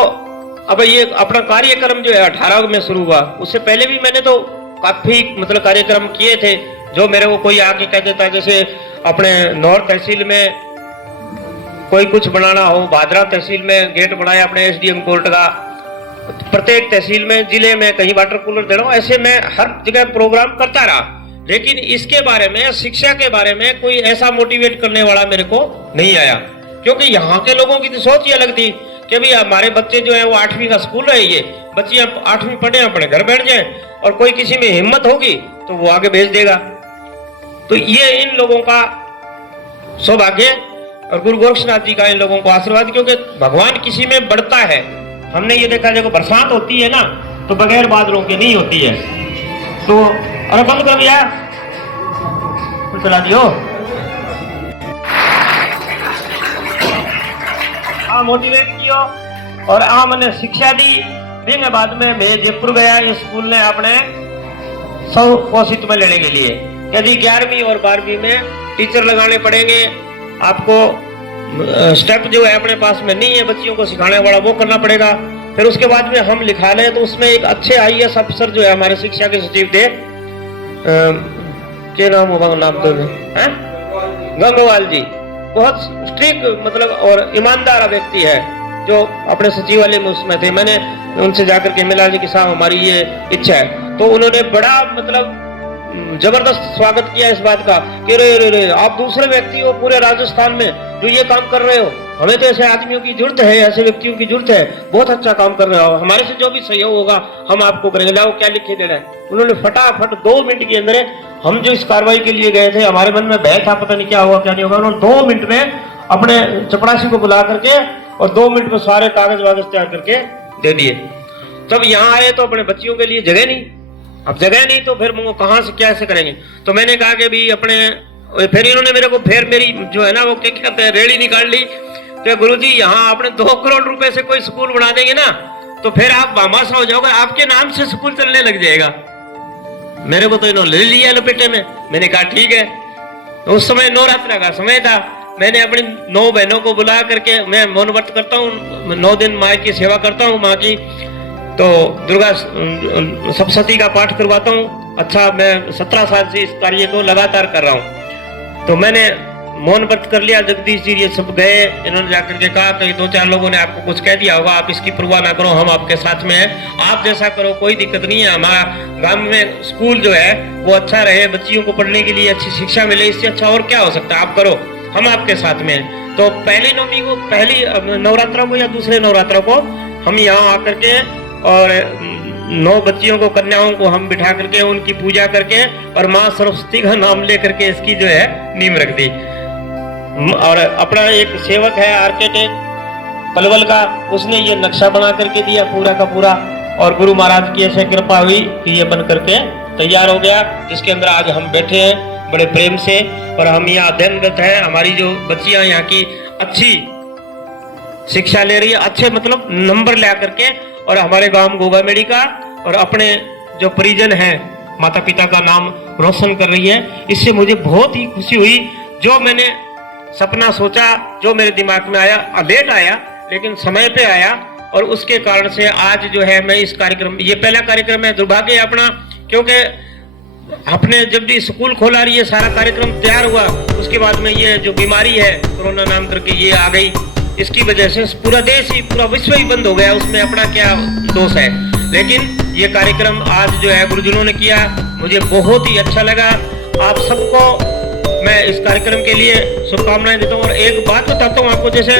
अब ये अपना कार्यक्रम जो है 18 में शुरू हुआ। उससे पहले भी मैंने तो काफी मतलब कार्यक्रम किए थे, जो मेरे को कोई आके कह देता, जैसे अपने नौर तहसील में कोई कुछ बनाना हो, भादरा तहसील में गेट बनाया अपने एसडीएम कोर्ट का, प्रत्येक तहसील में, जिले में कहीं वाटर कूलर दे रहा हूं। ऐसे मैं हर जगह प्रोग्राम करता रहा, लेकिन इसके बारे में, शिक्षा के बारे में कोई ऐसा मोटिवेट करने वाला मेरे को नहीं आया। क्योंकि यहाँ के लोगों की तो सोच ही अलग थी कि भाई हमारे बच्चे जो है वो 8वीं का स्कूल है, ये बच्चियां 8वीं पढ़े, अपने घर बैठ जाए, और कोई किसी में हिम्मत होगी तो वो आगे भेज देगा। तो ये इन लोगों का सौभाग्य और गुरु गोरक्षनाथ जी का इन लोगों को आशीर्वाद। क्योंकि भगवान किसी में बढ़ता है। हमने ये देखा, जब बरसात होती है ना तो बगैर बादलों के नहीं होती है। तो अरे बंद कर भैया, चला दियो। मोटिवेट किया और मैंने शिक्षा दी। दिन बाद में मैं जयपुर गया, इस स्कूल ने अपने 100 पोषित में लेने के लिए, यदि 11वीं और 12वीं में टीचर लगाने पड़ेंगे आपको। स्टेप जो है अपने पास में नहीं है बच्चियों को सिखाने वाला, वो करना पड़ेगा। फिर उसके बाद में हम लिखा लें तो उसमें एक अच्छे IAS अफसर जो है हमारे शिक्षा के सचिव थे, क्या नाम होगा, नाम तो गंगवाल जी, बहुत स्ट्रिक्ट मतलब और ईमानदार व्यक्ति है, जो अपने सचिवालय में उसमें थे। मैंने उनसे जाकर के मिला कि साहब हमारी ये इच्छा है, तो उन्होंने बड़ा मतलब जबरदस्त स्वागत किया इस बात का कि रे आप दूसरे व्यक्ति हो पूरे राजस्थान में जो ये काम कर रहे हो, हमें तो ऐसे आदमियों की जरूरत है, ऐसे व्यक्तियों की जरूरत है, बहुत अच्छा काम कर रहे हो, हमारे से जो भी सहयोग होगा हम आपको करेंगे, लाओ क्या लिखे देना है। उन्होंने फटाफट 2 मिनट के अंदर, हम जो इस कार्रवाई के लिए गए थे, हमारे मन में भय था पता नहीं क्या होगा क्या नहीं होगा, उन्होंने 2 मिनट में अपने चपरासी को बुला करके और 2 मिनट में सारे कागज वागज तैयार करके दे दिए। तब यहाँ आए तो अपने बच्चियों के लिए जगह नहीं, अब जगह नहीं तो फिर वो कहाँ से क्या से करेंगे। तो मैंने कहा कि भी अपने, फिर इन्होंने मेरे को फिर मेरी जो है ना वो क्या कहते हैं रेडी निकाल ली कि गुरुजी यहाँ अपने 2 करोड़ रुपए से कोई स्कूल बना देंगे ना तो फिर आप बामासा हो जाओगे, आपके नाम से स्कूल चलने लग जाएगा। मेरे को तो इन्होंने ले लिया लपेटे में। मैंने कहा ठीक है। तो उस समय नवरात्र का समय था, मैंने अपनी 9 बहनों को बुला करके, मैं मौन व्रत करता हूँ, 9 दिन माँ की सेवा करता हूँ, माँ की तो दुर्गा सप्तशती का पाठ करवाता हूँ। अच्छा, मैं 17 साल से इस कार्य को लगातार कर रहा हूँ। तो मैंने मौन व्रत कर लिया। जगदीश जी ये सब गए, इन्होंने जाकर के कहा कि 2-4 लोगों ने आपको कुछ कह दिया होगा, आप इसकी परवाह ना करो, हम आपके साथ में हैं, आप जैसा करो, कोई दिक्कत नहीं है। हमारा गांव में स्कूल जो है वो अच्छा रहे, बच्चियों को पढ़ने के लिए अच्छी शिक्षा मिले, इससे अच्छा और क्या हो सकता है, आप करो, हम आपके साथ में हैं। तो पहली नवमी को, पहली नवरात्रों को या दूसरे नवरात्रों को हम यहाँ आकर के और 9 बच्चियों को, कन्याओं को हम बिठा करके उनकी पूजा करके और माँ सरस्वती का नाम लेकर के इसकी जो है नींव रख दी। और अपना एक सेवक है आर्किटेक्ट पलवल का, उसने ये नक्शा बना करके दिया पूरा का पूरा, और गुरु महाराज की ऐसे कृपा हुई कि ये बन करके तैयार हो गया, जिसके अंदर आज हम बैठे हैं बड़े प्रेम से। और हम यहाँ अध्ययनरत हैं, हमारी जो बच्चियां यहाँ की अच्छी शिक्षा ले रही है, अच्छे मतलब नंबर ला करके, और हमारे गांव गोगामेड़ी का और अपने जो परिजन हैं माता पिता का नाम रोशन कर रही है। इससे मुझे बहुत ही खुशी हुई। जो मैंने सपना सोचा, जो मेरे दिमाग में आया, लेट आया लेकिन समय पे आया, और उसके कारण से आज जो है मैं इस कार्यक्रम, ये पहला कार्यक्रम है, दुर्भाग्य है अपना, क्योंकि आपने जब भी स्कूल खोला ये सारा कार्यक्रम तैयार हुआ, उसके बाद में ये जो बीमारी है कोरोना नाम करके ये आ गई, इसकी वजह से पूरा देश ही, पूरा विश्व ही बंद हो गया, उसमें अपना क्या दोष है। लेकिन ये कार्यक्रम आज जो है गुरुजनों ने किया, मुझे बहुत ही अच्छा लगा। आप सबको मैं इस कार्यक्रम के लिए शुभकामनाएं देता हूँ। और एक बात बताता हूँ आपको, जैसे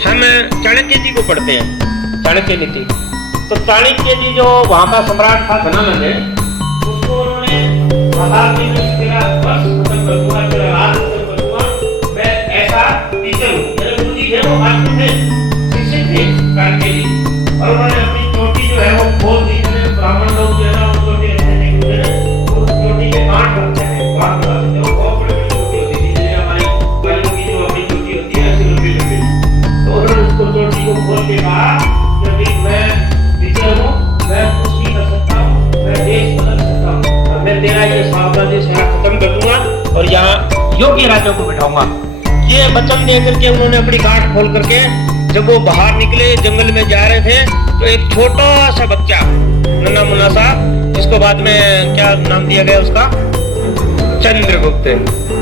हम चाणक्य जी को पढ़ते हैं, चाणक्य नीति, तो चाणक्य जी जो वहां का सम्राट था धनानंद, उसको उन्होंने मैं ऐसा टीचर हूँ, मेरे गुरु जी थे वो भाषण थे, शिक्षक थे चाणक्य जी, और उन्होंने अपनी चोटी जो है वो खोल दी। ब्राह्मण लोग जो है ना वो चोटी रखते थे, उस चोटी के गांठ रखते हैं, गांठ लगाते हैं, वो बहुत बड़ी चोटी होती थी, जैसे हमारी भाइयों की जो अपनी चोटी होती है ऐसी लंबी लंबी। तो उन्होंने उसको चोटी को खोल के कहा कि मैं टीचर हूँ, मैं कुछ नहीं कर सकता हूँ, मैं देश बदल सकता हूँ, और मैं तेरा ये साम्राज्य सारा खत्म कर दूंगा और यहाँ योग्य राजाओं को बिठाऊंगा। ये वचन दे करके उन्होंने अपनी गांठ खोल करके, जब वो बाहर निकले जंगल में जा रहे थे, तो एक छोटा सा बच्चा नन्हा मुन्ना सा, जिसको बाद में क्या नाम दिया गया उसका, चंद्रगुप्त,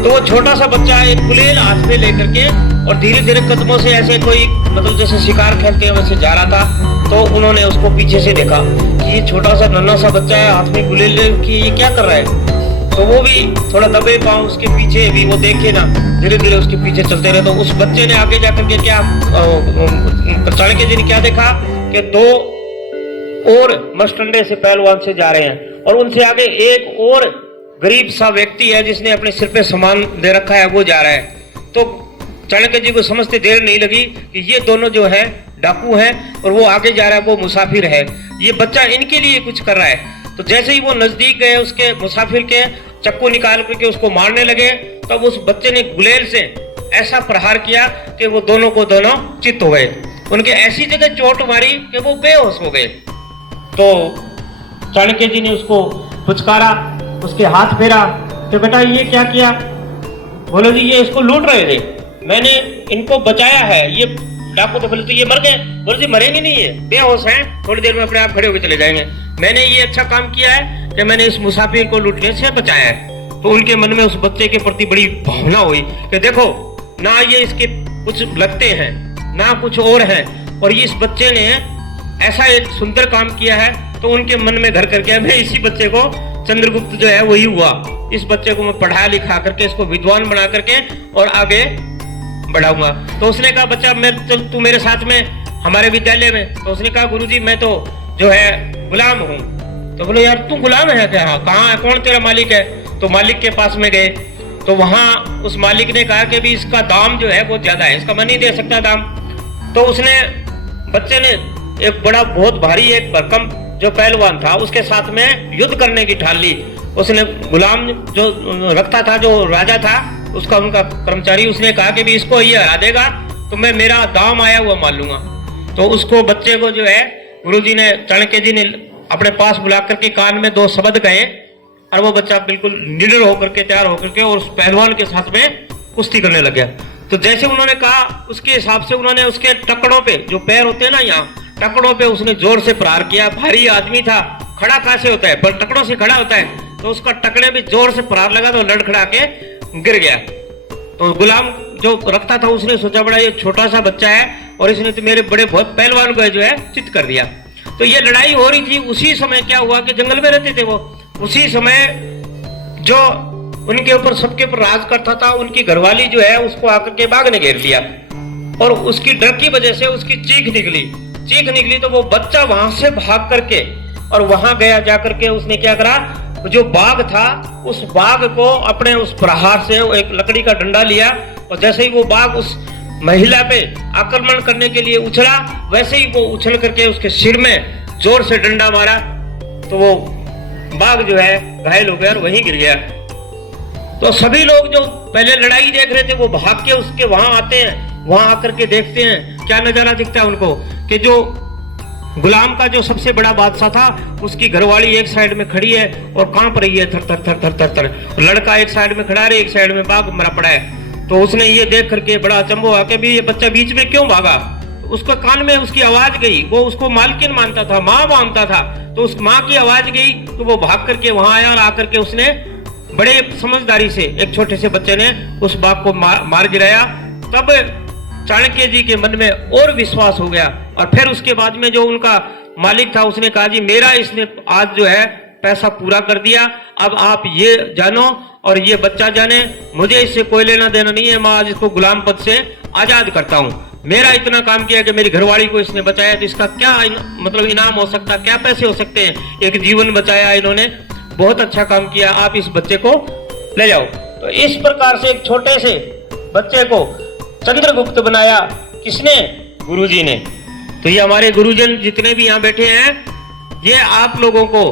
तो वो छोटा सा बच्चा एक गुलेल हाथ में लेकर के और धीरे धीरे कदमों से ऐसे कोई मतलब जैसे शिकार खेलते हैं वैसे जा रहा था। तो उन्होंने उसको पीछे से देखा कि ये छोटा सा नन्हा सा बच्चा है, हाथ में गुलेल लेके ये क्या कर रहा है। तो वो भी थोड़ा दबे पांव उसके पीछे भी, वो देखे ना, धीरे धीरे उसके पीछे चलते रहे। तो उस बच्चे ने आगे जाकर के क्या, चाणक्य जी ने क्या देखा कि 2 और मस्टंडे से पहलवान से जा रहे हैं, और उनसे आगे एक और गरीब सा व्यक्ति है जिसने अपने सिर पे सामान दे रखा है, वो जा रहा है। तो चाणक्य जी को समझते देर नहीं लगी कि ये दोनों जो है डाकू हैं, और वो आगे जा रहा है, वो मुसाफिर है, ये बच्चा इनके लिए कुछ कर रहा है। तो जैसे ही वो नजदीक गए, उसके मुसाफिर के चक्कू निकाल करके उसको मारने लगे, तब उस बच्चे ने गुलेल से ऐसा प्रहार किया कि वो दोनों को दोनों चित्त हो गए। उनके ऐसी जगह चोट मारी कि वो बेहोश हो गए। तो चाणक्य जी ने उसको पुचकारा, उसके हाथ फेरा, तो बेटा ये क्या किया? बोले जी ये इसको लूट रहे थे, मैंने इनको बचाया है, ये डाकू तो बोले तो ये मर गए। बोले जी मरेंगे नहीं, ये बेहोश हैं, थोड़ी देर में अपने आप खड़े होकर चले जाएंगे। मैंने ये अच्छा काम किया है कि मैंने इस मुसाफिर को लूटने से बचाया है। तो उनके मन में उस बच्चे के प्रति बड़ी भावना हुई कि देखो ना ये इसके कुछ लगते हैं ना कुछ और है, और ये इस बच्चे ने ऐसा एक सुंदर काम किया है। तो उनके मन में घर करके मैं इसी बच्चे को, चंद्रगुप्त जो है वही हुआ, इस बच्चे को मैं पढ़ा लिखा करके इसको विद्वान बना करके और आगे बढ़ाऊंगा। तो उसने कहा बच्चा मैं चल तू मेरे साथ में हमारे विद्यालय में। तो उसने कहा गुरुजी मैं तो जो है गुलाम हूँ। तो बोले यार तू गुलाम है क्या? हाँ, कहाँ है, कौन तेरा मालिक है? तो मालिक के पास में गए, तो वहां उस मालिक ने कहा कि भी इसका दाम जो है बहुत ज्यादा है, इसका मैं नहीं दे सकता दाम। तो उसने, बच्चे ने एक बड़ा बहुत भारी एक भरकम जो पहलवान था उसके साथ में युद्ध करने की ठान ली। उसने गुलाम जो रखता था, जो राजा था उसका, उनका कर्मचारी, उसने कहा कि भी इसको ये हरा देगा तो मैं मेरा दाम आया हुआ मान लूंगा। तो उसको बच्चे को जो है गुरुजी ने, चाणक्य जी ने अपने पास बुला करके कान में 2 शब्द कहे, और वो बच्चा बिल्कुल निडर होकर के, तैयार होकर के और उस पहलवान के साथ में कुश्ती करने लग गया। तो जैसे उन्होंने कहा उसके हिसाब से उन्होंने उसके टकड़ों पे, जो पैर होते हैं ना यहाँ, टकड़ों पे उसने जोर से प्रहार किया। भारी आदमी था, खड़ा कैसे होता है, पर टकड़ों से खड़ा होता है, तो उसका टकड़े में जोर से प्रहार लगा तो लड़खड़ा के गिर गया। तो गुलाम जो रखता था उसने सोचा बड़ा ये छोटा सा बच्चा है और इसने तो मेरे बड़े बहुत पहलवान को जो है चित कर दिया। तो ये लड़ाई हो रही थी। उसी समय क्या हुआ कि जंगल में रहते थे वो, उसी समय जो उनके ऊपर सबके ऊपर राज करता था उनकी घरवाली जो है उसको आकर के बाघ ने घेर लिया और उसकी डर की वजह से उसकी चीख निकली तो वो बच्चा वहां से भाग करके और वहां गया, जाकर के उसने क्या करा, जो बाघ था उस बाघ को अपने उस प्रहार से एक लकड़ी का डंडा लिया और जैसे ही वो बाघ उस महिला पे आक्रमण करने के लिए उछला वैसे ही वो उछल करके उसके सिर में जोर से डंडा मारा तो वो बाघ जो है घायल हो गया और वहीं गिर गया। तो सभी लोग जो पहले लड़ाई देख रहे थे वो भाग के उसके वहां आते हैं, वहां आकर के देखते हैं क्या नजारा दिखता है उनको कि जो गुलाम का जो सबसे बड़ा बादशाह था उसकी घरवाली एक साइड में खड़ी है और कांप रही है थर थर थर थर थर थर, लड़का एक साइड में खड़ा है, एक साइड में बाघ मरा पड़ा है। तो उसने ये देख करके बड़ा अचंभव हुआ कि भी ये बच्चा बीच में क्यों भागा। उसके कान में उसकी आवाज गई, वो उसको मालकिन मानता था, माँ मानता था, तो उस माँ की आवाज गई तो वो भाग करके वहां आया और आकर के उसने बड़े समझदारी से एक छोटे से बच्चे ने उस बाघ को मार गिराया। तब चाणक्य जी के मन में और विश्वास हो गया और फिर उसके बाद में जो उनका मालिक था उसने कहा जी मेरा इसने आज जो है पैसा पूरा कर दिया, अब आप ये जानो और ये बच्चा जाने, मुझे इससे कोई लेना देना नहीं है, मैं आज इसको गुलाम पद से आजाद करता हूँ। मेरा इतना काम किया कि मेरी घरवाली को इसने बचाया तो इसका क्या मतलब इनाम हो सकता, क्या पैसे हो सकते हैं। एक जीवन बचाया इन्होंने, बहुत अच्छा काम किया, आप इस बच्चे को ले जाओ। तो इस प्रकार से एक छोटे से बच्चे को चंद्रगुप्त बनाया किसने, गुरुजी ने। तो ये हमारे गुरुजन जितने भी यहाँ बैठे हैं ये आप लोगों को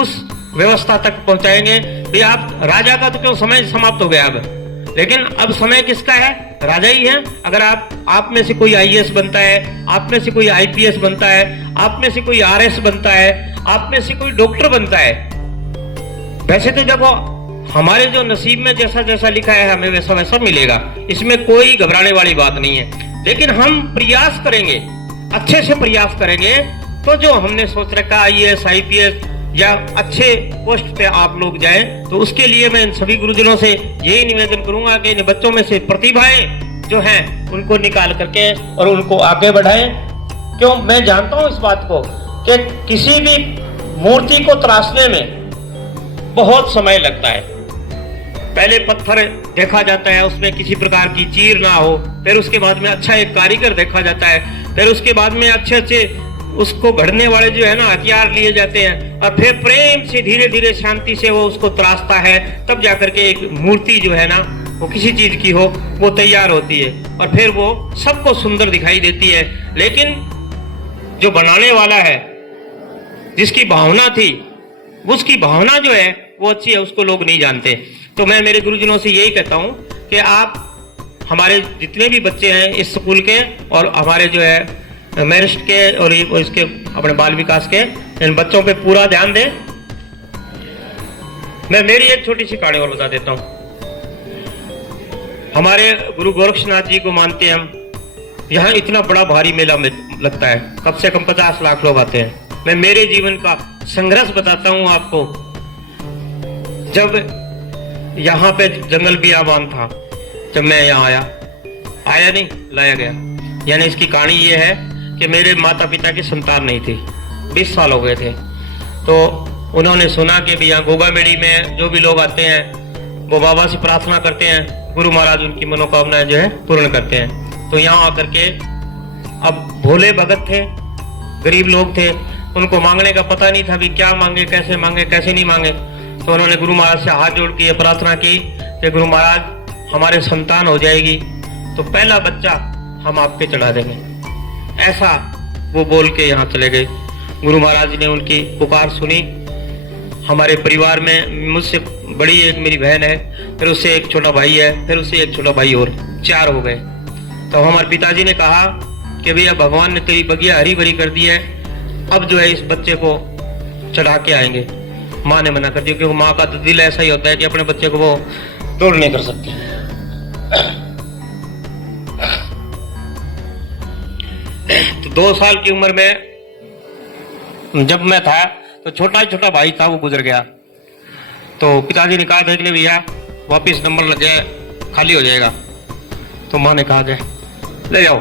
उस व्यवस्था तक पहुंचाएंगे। भाई आप राजा का तो क्यों समय समाप्त हो गया अब, लेकिन अब समय किसका है, राजा ही है। अगर आप में से कोई आईएएस बनता है, आप में से कोई आईपीएस बनता है, आप में से कोई आरएस बनता है, आप में से कोई डॉक्टर बनता है, वैसे तो देखो हमारे जो नसीब में जैसा जैसा लिखा है हमें वैसा वैसा मिलेगा, इसमें कोई घबराने वाली बात नहीं है। लेकिन हम प्रयास करेंगे, अच्छे से प्रयास करेंगे तो जो हमने सोच रखा आईएएस आईपीएस या अच्छे पोस्ट पे आप लोग जाएं, तो उसके लिए मैं इन सभी गुरुजनों से यही निवेदन करूंगा कि इन बच्चों में से प्रतिभाएं जो हैं उनको निकाल करके और उनको आगे बढ़ाएं। क्यों, मैं जानता हूं इस बात को कि किसी भी मूर्ति को तराशने में बहुत समय लगता है। पहले पत्थर देखा जाता है, उसमें किसी प्रकार की चीर ना हो, फिर उसके बाद में अच्छा एक कारीगर देखा जाता है, फिर उसके बाद में अच्छे उसको गढ़ने वाले जो है ना हथियार लिए जाते हैं और फिर प्रेम से धीरे धीरे शांति से वो उसको तराशता है, तब जाकर के एक मूर्ति जो है ना वो किसी चीज की हो वो तैयार होती है और फिर वो सबको सुंदर दिखाई देती है। लेकिन जो बनाने वाला है, जिसकी भावना थी, उसकी भावना जो है वो अच्छी है, उसको लोग नहीं जानते। तो मैं मेरे गुरुजनों से यही कहता हूँ कि आप हमारे जितने भी बच्चे हैं इस स्कूल के और हमारे जो है मेरिस्ट के और इसके अपने बाल विकास के, इन बच्चों पे पूरा ध्यान दें। मैं मेरी एक छोटी सी कहानी और बता देता हूँ। हमारे गुरु गोरक्षनाथ जी को मानते हैं हम, यहाँ इतना बड़ा भारी मेला लगता है, कम से कम 50 लाख लोग आते हैं। मैं मेरे जीवन का संघर्ष बताता हूँ आपको। जब यहाँ पे जंगल बियाबान था, जब मैं यहाँ आया नहीं, लाया गया। यानी इसकी कहानी ये है कि मेरे माता पिता की संतान नहीं थी, 20 साल हो गए थे। तो उन्होंने सुना कि भी यहाँ गोगामेड़ी में जो भी लोग आते हैं वो बाबा से प्रार्थना करते हैं, गुरु महाराज उनकी मनोकामनाएं जो है पूर्ण करते हैं। तो यहाँ आकर के, अब भोले भगत थे, गरीब लोग थे, उनको मांगने का पता नहीं था भी क्या मांगे, कैसे नहीं मांगे। तो उन्होंने गुरु महाराज से हाथ जोड़ के प्रार्थना की कि गुरु महाराज हमारे संतान हो जाएगी तो पहला बच्चा हम आपके चढ़ा देंगे। ऐसा वो बोल के यहाँ चले गए। गुरु महाराज ने उनकी पुकार सुनी। हमारे परिवार में मुझसे बड़ी एक मेरी बहन है, फिर उससे एक छोटा भाई है, फिर उससे एक छोटा भाई और 4 हो गए। तो हमारे पिताजी ने कहा कि भैया भगवान ने तेरी बगिया हरी भरी कर दी है, अब जो है इस बच्चे को चढ़ा के आएंगे। माँ ने मना कर दिया क्योंकि माँ का तो दिल ऐसा ही होता है कि अपने बच्चे को वो दूर नहीं कर सकती। तो 2 साल की उम्र में जब मैं था तो छोटा भाई था, वो गुजर गया। तो पिताजी ने कहा था कि भैया वापिस नंबर लग जाए, खाली हो जाएगा, तो माँ ने कहा कि ले जाओ।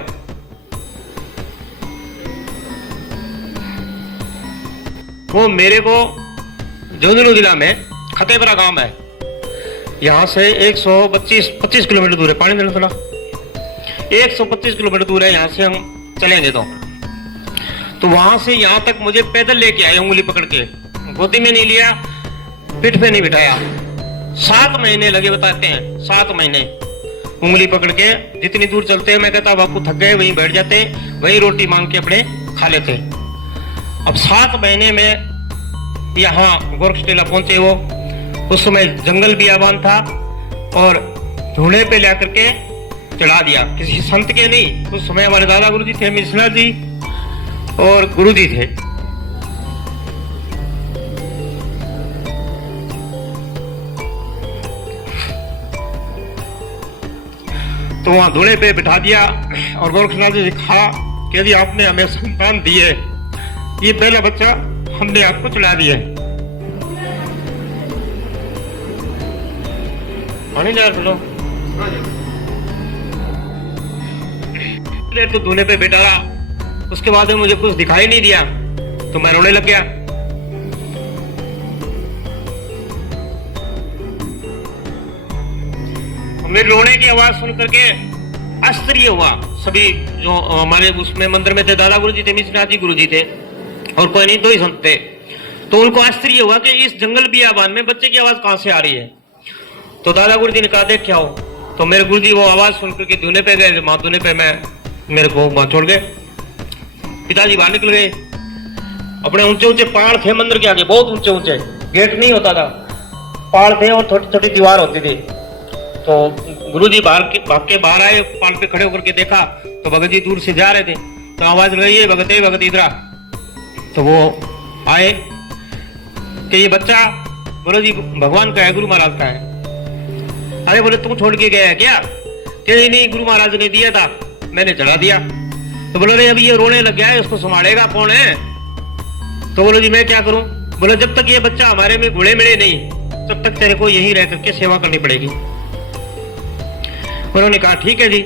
वो मेरे को झुंझुनू जिला में खतेपरा गांव है, यहाँ से 125 किलोमीटर दूर है। पानी देना थोड़ा। 125 किलोमीटर दूर है यहाँ से, हम चलेंगे तो वहां से यहाँ तक मुझे पैदल लेके आए, उंगली पकड़ के, गोदी में नहीं लिया, पीठ पे नहीं बिठाया। 7 महीने लगे, बताते हैं 7 महीने उंगली पकड़ के। जितनी दूर चलते हैं मैं कहता बापू थक गए, वहीं बैठ जाते, वहीं रोटी मांग के अपने खा लेते। अब 7 महीने में यहाँ गोरखटेला पहुंचे वो। उस समय जंगल बियाबान था और ढूंढे पे ला करके चढ़ा दिया, किसी संत के नहीं। उस समय हमारे दादा गुरु जी थे, मिश्रा जी और गुरु जी थे। तो वहां धूणे पे बिठा दिया और गोरखनाथ जी कहा कि यदि आपने हमें संतान दी है, ये पहला बच्चा हमने आपको चढ़ा दिया है। पानी ले लो। तो धूने पे बैठा, उसके बाद में मुझे कुछ दिखाई नहीं दिया तो मैं रोने लग गया। मेरे रोने की आवाज सुन करके आश्चर्य हुआ। सभी जो हमारे उसमें मंदिर में थे, दादा गुरु जी थे, मिश्रनाथ जी गुरु जी थे और कोई नहीं, 2 ही संत थे। तो उनको आश्चर्य हुआ कि इस जंगल बियाबान में बच्चे की आवाज कहां से आ रही है। तो दादा गुरु जी ने कहा देख क्या हो। तो मेरे गुरु जी वो आवाज सुन करके धुने पे गए। माँ धुने पे मेरे को वहां छोड़ गए। पिताजी बाहर निकल गए। अपने ऊंचे ऊंचे पहाड़ थे मंदिर के आगे, बहुत ऊंचे ऊंचे, गेट नहीं होता था, पहाड़ थे और छोटी छोटी दीवार होती थी। तो गुरुजी भाग के बाहर आए, पहाड़ पे खड़े होकर के देखा तो भगत जी दूर से जा रहे थे। तो आवाज लगी है भगत इधर आ। तो वो आए कि ये बच्चा, बोलो जी भगवान का है, गुरु महाराज का है। अरे बोले तुम छोड़ के गया है क्या? कि नहीं गुरु महाराज ने दिया था, मैंने चढ़ा दिया। तो बोलो रे अभी ये रोने लग गया है, उसको संभालेगा कौन है? तो बोलो जी मैं क्या करूं? बोले जब तक ये बच्चा हमारे में घुले मिले नहीं, तब तक तेरे को यहीं रह करके सेवा करनी पड़ेगी। उन्होंने कहा ठीक है जी।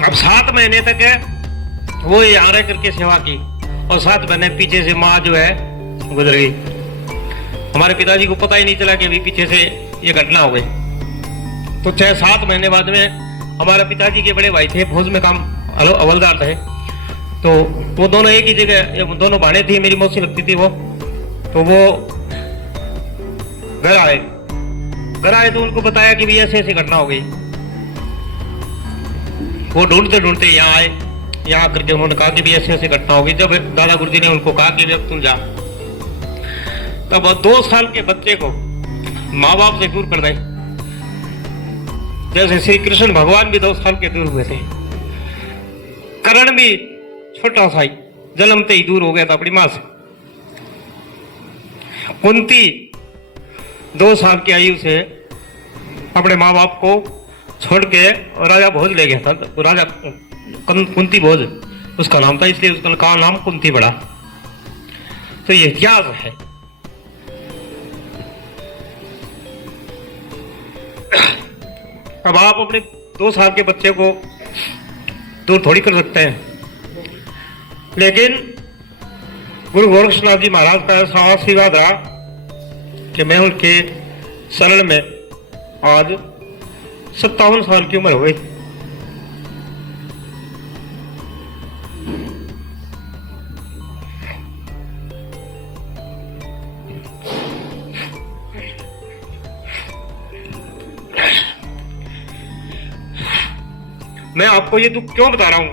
अब 7 महीने तक है वो यहाँ रह करके सेवा की और 7 महीने पीछे से माँ जो है गुजर गई। हमारे पिताजी को पता ही नहीं चला कि अभी पीछे से ये घटना हो गई। तो 6-7 महीने बाद में हमारे पिताजी के बड़े भाई थे, फौज में काम हवलदार थे। तो वो दोनों एक ही जगह, दोनों भाड़े थी, मेरी मौसी लगती थी वो। तो वो घर आए तो उनको बताया कि भी ऐसे ऐसी घटना हो गई। वो ढूंढते ढूंढते यहाँ आए। यहाँ करके उन्होंने कहा कि भी ऐसे ऐसी घटना हो गई। जब दादा गुरुजी ने उनको कहा कि अब तुम जा, तब 2 साल के बच्चे को माँ बाप से दूर कर दे। जैसे श्री कृष्ण भगवान भी 2 साल के दूर हुए थे, करण भी छोटा सा ही जन्मते ही दूर हो गया था अपनी मां से। कुंती 2 साल की आयु से अपने माँ बाप को छोड़ के राजा भोज ले गया था। राजा कुंती भोज उसका नाम था, इसलिए उसका का नाम कुंती पड़ा। तो ये इतिहास है। अब आप अपने 2 साल के बच्चे को दूर थोड़ी कर सकते हैं, लेकिन गुरु गोरक्षनाथ जी महाराज का ऐसा आशीर्वाद रहा कि मैं उनके शरण में आज 57 साल की उम्र हो गई। मैं आपको ये दुख क्यों बता रहा हूं?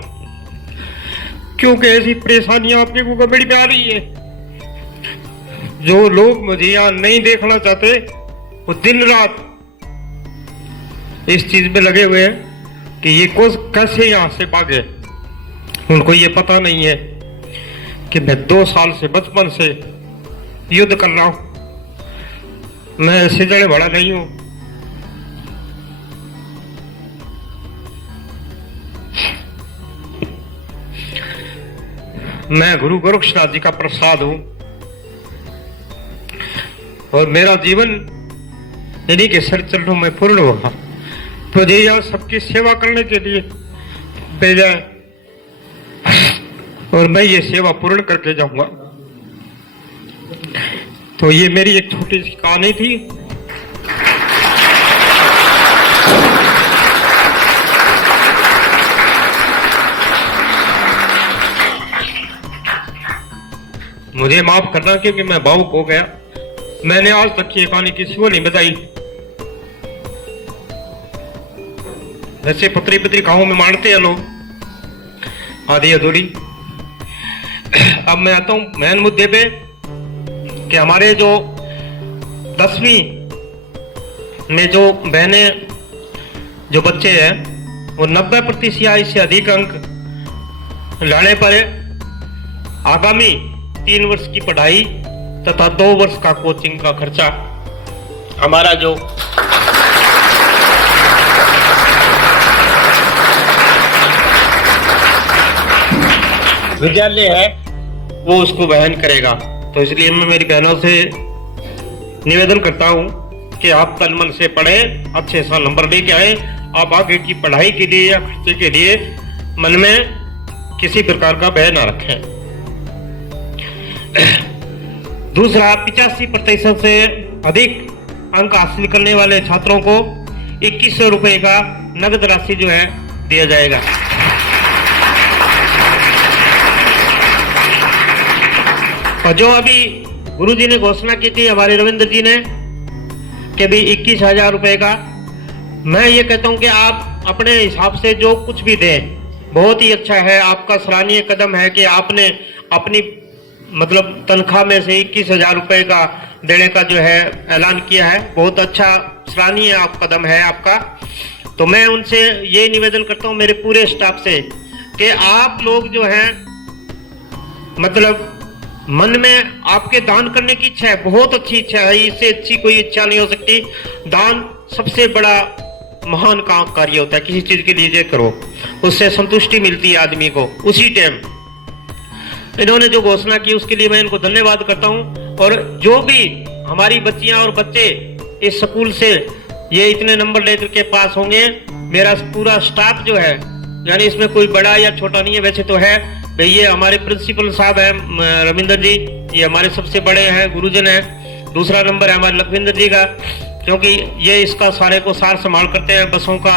क्योंकि ऐसी परेशानियां आपके को बड़ी पे आ रही है। जो लोग मुझे यहां नहीं देखना चाहते वो दिन रात इस चीज में लगे हुए हैं कि ये कैसे यहां से भागे। उनको ये पता नहीं है कि मैं 2 साल से, बचपन से युद्ध कर रहा हूं। मैं ऐसे जड़े बड़ा नहीं हूं। मैं गुरु गोरक्षनाथ जी का प्रसाद हूं और मेरा जीवन इन्हीं के सर चरणों में पूर्ण होगा। तो ये यहाँ सबकी सेवा करने के लिए भेजा है और मैं ये सेवा पूर्ण करके जाऊंगा। तो ये मेरी एक छोटी सी कहानी थी। मुझे माफ करना क्योंकि मैं भावुक हो गया। मैंने आज तक ये कहानी किसी को नहीं बताई। वैसे पत्रिकाओं में मानते हैं लोग आधी अधूरी। अब मैं आता हूं मेन मुद्दे पे कि हमारे जो 10वीं में जो बहनें जो बच्चे हैं वो 90% से अधिक अंक लाने पर आगामी 3 वर्ष की पढ़ाई तथा 2 वर्ष का कोचिंग का खर्चा हमारा जो विद्यालय है वो उसको वहन करेगा। तो इसलिए मैं मेरी बहनों से निवेदन करता हूं कि आप तन मन से पढ़ें, अच्छे सा नंबर लेके आए। आप आगे की पढ़ाई के लिए या खर्चे के लिए मन में किसी प्रकार का भय ना रखें। दूसरा, 85% से अधिक अंक हासिल करने वाले छात्रों को 2100 रुपए का नगद राशि जो है दिया जाएगा। और जो अभी गुरुजी ने घोषणा की थी हमारे रविंद्र जी ने कि भी 21,000 रुपए का, मैं ये कहता हूं कि आप अपने हिसाब से जो कुछ भी दें बहुत ही अच्छा है। आपका सराहनीय कदम है कि आपने अपनी मतलब तनख्वाह में से 21,000 रुपए का देने का जो है ऐलान किया है। बहुत अच्छा सराहनीय आप कदम है आपका। तो मैं उनसे ये निवेदन करता हूँ मेरे पूरे स्टाफ से कि आप लोग जो हैं मतलब मन में आपके दान करने की इच्छा है, बहुत अच्छी इच्छा है, इससे अच्छी कोई इच्छा नहीं हो सकती। दान सबसे बड़ा महान का कार्य होता है। किसी चीज के लिए करो, उससे संतुष्टि मिलती है आदमी को उसी टाइम। इन्होंने जो घोषणा की उसके लिए मैं इनको धन्यवाद करता हूं। और जो भी हमारी बच्चियां और बच्चे इस स्कूल से ये इतने नंबर लेकर के पास होंगे, मेरा पूरा स्टाफ जो है, यानी इसमें कोई बड़ा या छोटा नहीं है, वैसे तो है भाई, ये हमारे प्रिंसिपल साहब हैं रविंदर जी, ये हमारे सबसे बड़े हैं, गुरुजन हैं। दूसरा नंबर है हमारे लखविंदर जी का, क्योंकि ये इसका सारे को सार संभाल करते हैं, बसों का,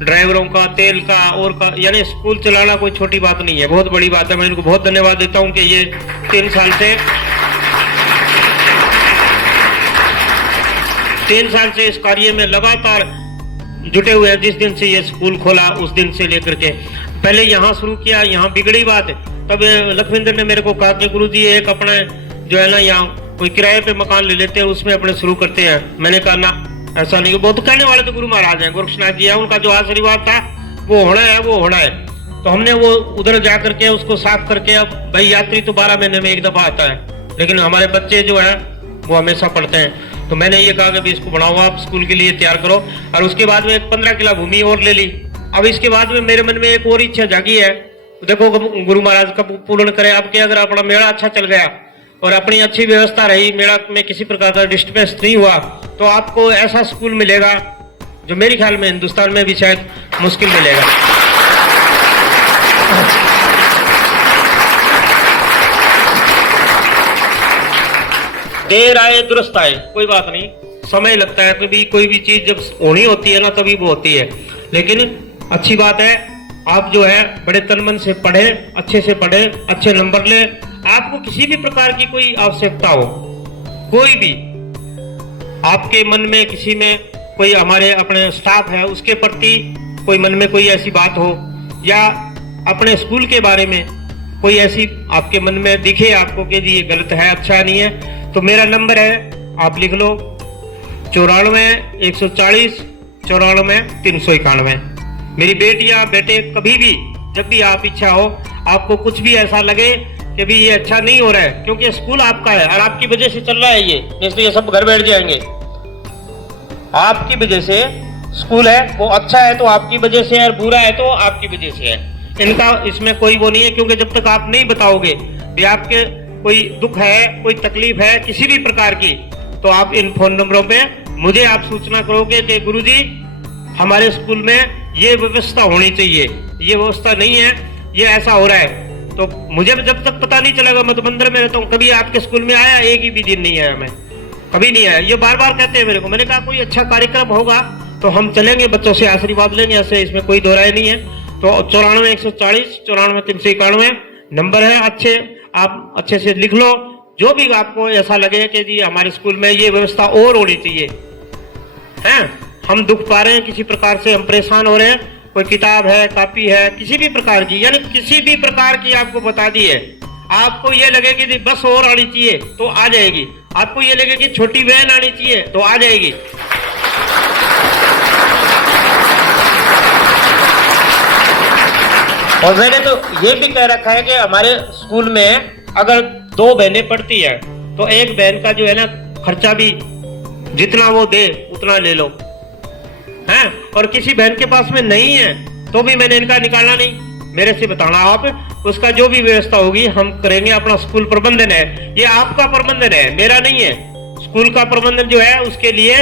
ड्राइवरों का, तेल का और का, यानी स्कूल चलाना कोई छोटी बात नहीं है, बहुत बड़ी बात है। मैं इनको बहुत धन्यवाद देता हूं कि ये 3 साल से इस कार्य में लगातार जुटे हुए हैं। जिस दिन से ये स्कूल खोला उस दिन से लेकर के, पहले यहाँ शुरू किया, यहाँ बिगड़ी बात, तब लखविंदर ने मेरे को कहा कि गुरुजी एक अपना जो है ना यहाँ कोई किराए पे मकान ले लेते हैं, उसमें अपने शुरू करते हैं। मैंने कहा ना, ऐसा नहीं। बहुत कहने वाले तो गुरु महाराज हैं, गोरक्षनाथ जी हैं, उनका जो आशीर्वाद था वो होना है, वो होना है। तो हमने वो उधर जा करके उसको साफ करके, अब भाई यात्री तो 12 महीने में एक दफा आता है, लेकिन हमारे बच्चे जो है वो हमेशा पढ़ते हैं। तो मैंने ये कहा कि इसको बनाओ, आप स्कूल के लिए तैयार करो। और उसके बाद में 15 किला भूमि और ले ली। अब इसके बाद में मेरे मन में एक और इच्छा जागी है, देखो गुरु महाराज का पूर्ण करे आपके। अगर अपना मेला अच्छा चल गया और अपनी अच्छी व्यवस्था रही, मेला में किसी प्रकार का डिस्टर्बेंस नहीं हुआ, तो आपको ऐसा स्कूल मिलेगा जो मेरे ख्याल में हिंदुस्तान में भी शायद मुश्किल मिलेगा। देर आए दुरुस्त आए, कोई बात नहीं, समय लगता है। कभी कोई भी चीज जब होनी होती है ना तभी वो होती है। लेकिन अच्छी बात है, आप जो है बड़े तन मन से पढ़े, अच्छे से पढ़े, अच्छे नंबर ले। आपको किसी भी प्रकार की कोई आवश्यकता हो, कोई भी आपके मन में किसी में कोई, हमारे अपने स्टाफ है उसके प्रति कोई मन में कोई ऐसी बात हो, या अपने स्कूल के बारे में कोई ऐसी आपके मन में दिखे आपको कि जी ये गलत है, अच्छा नहीं है, तो मेरा नंबर है, आप लिख लो 94 140 94 391। मेरी बेटियां बेटे कभी भी जब भी आप इच्छा हो, आपको कुछ भी ऐसा लगे कि भी ये अच्छा नहीं हो रहा है, क्योंकि स्कूल आपका है और आपकी वजह से चल रहा है ये, इसलिए सब घर बैठ जाएंगे। आपकी वजह से स्कूल है, वो अच्छा है तो आपकी वजह से है, और बुरा है तो आपकी वजह से है। इनका इसमें कोई वो नहीं है, क्योंकि जब तक आप नहीं बताओगे भी आपके कोई दुख है, कोई तकलीफ है किसी भी प्रकार की, तो आप इन फोन नंबरों पे मुझे आप सूचना करोगे कि गुरुजी हमारे स्कूल में ये व्यवस्था होनी चाहिए, ये व्यवस्था नहीं है, ये ऐसा हो रहा है, तो मुझे जब तक पता नहीं चलेगा, मैं तो मंदिर में रहता हूँ, कभी आपके स्कूल में आया, एक ही भी दिन नहीं आया, मैं कभी नहीं आया। ये बार बार कहते हैं मेरे को। मैंने कहा कोई अच्छा कार्यक्रम होगा तो हम चलेंगे, बच्चों से आशीर्वाद लेंगे, ऐसे इसमें कोई दो राय नहीं है। तो 94-140 94-391 नंबर है। अच्छे आप अच्छे से लिख लो, जो भी आपको ऐसा लगे कि जी हमारे स्कूल में ये व्यवस्था और होनी चाहिए हैं। हम दुख पा रहे हैं किसी प्रकार से, हम परेशान हो रहे हैं, कोई किताब है, कॉपी है, किसी भी प्रकार की, यानी किसी भी प्रकार की आपको बता दी है। आपको ये लगे कि बस और आनी चाहिए तो आ जाएगी, आपको ये लगे कि छोटी वैन आनी चाहिए तो आ जाएगी। और मैंने तो ये भी कह रखा है कि हमारे स्कूल में अगर 2 बहनें पढ़ती है तो एक बहन का जो है ना खर्चा भी जितना वो दे उतना ले लो हैं। और किसी बहन के पास में नहीं है तो भी मैंने इनका निकालना नहीं, मेरे से बताना आप, उसका जो भी व्यवस्था होगी हम करेंगे। अपना स्कूल प्रबंधन है, ये आपका प्रबंधन है, मेरा नहीं है। स्कूल का प्रबंधन जो है उसके लिए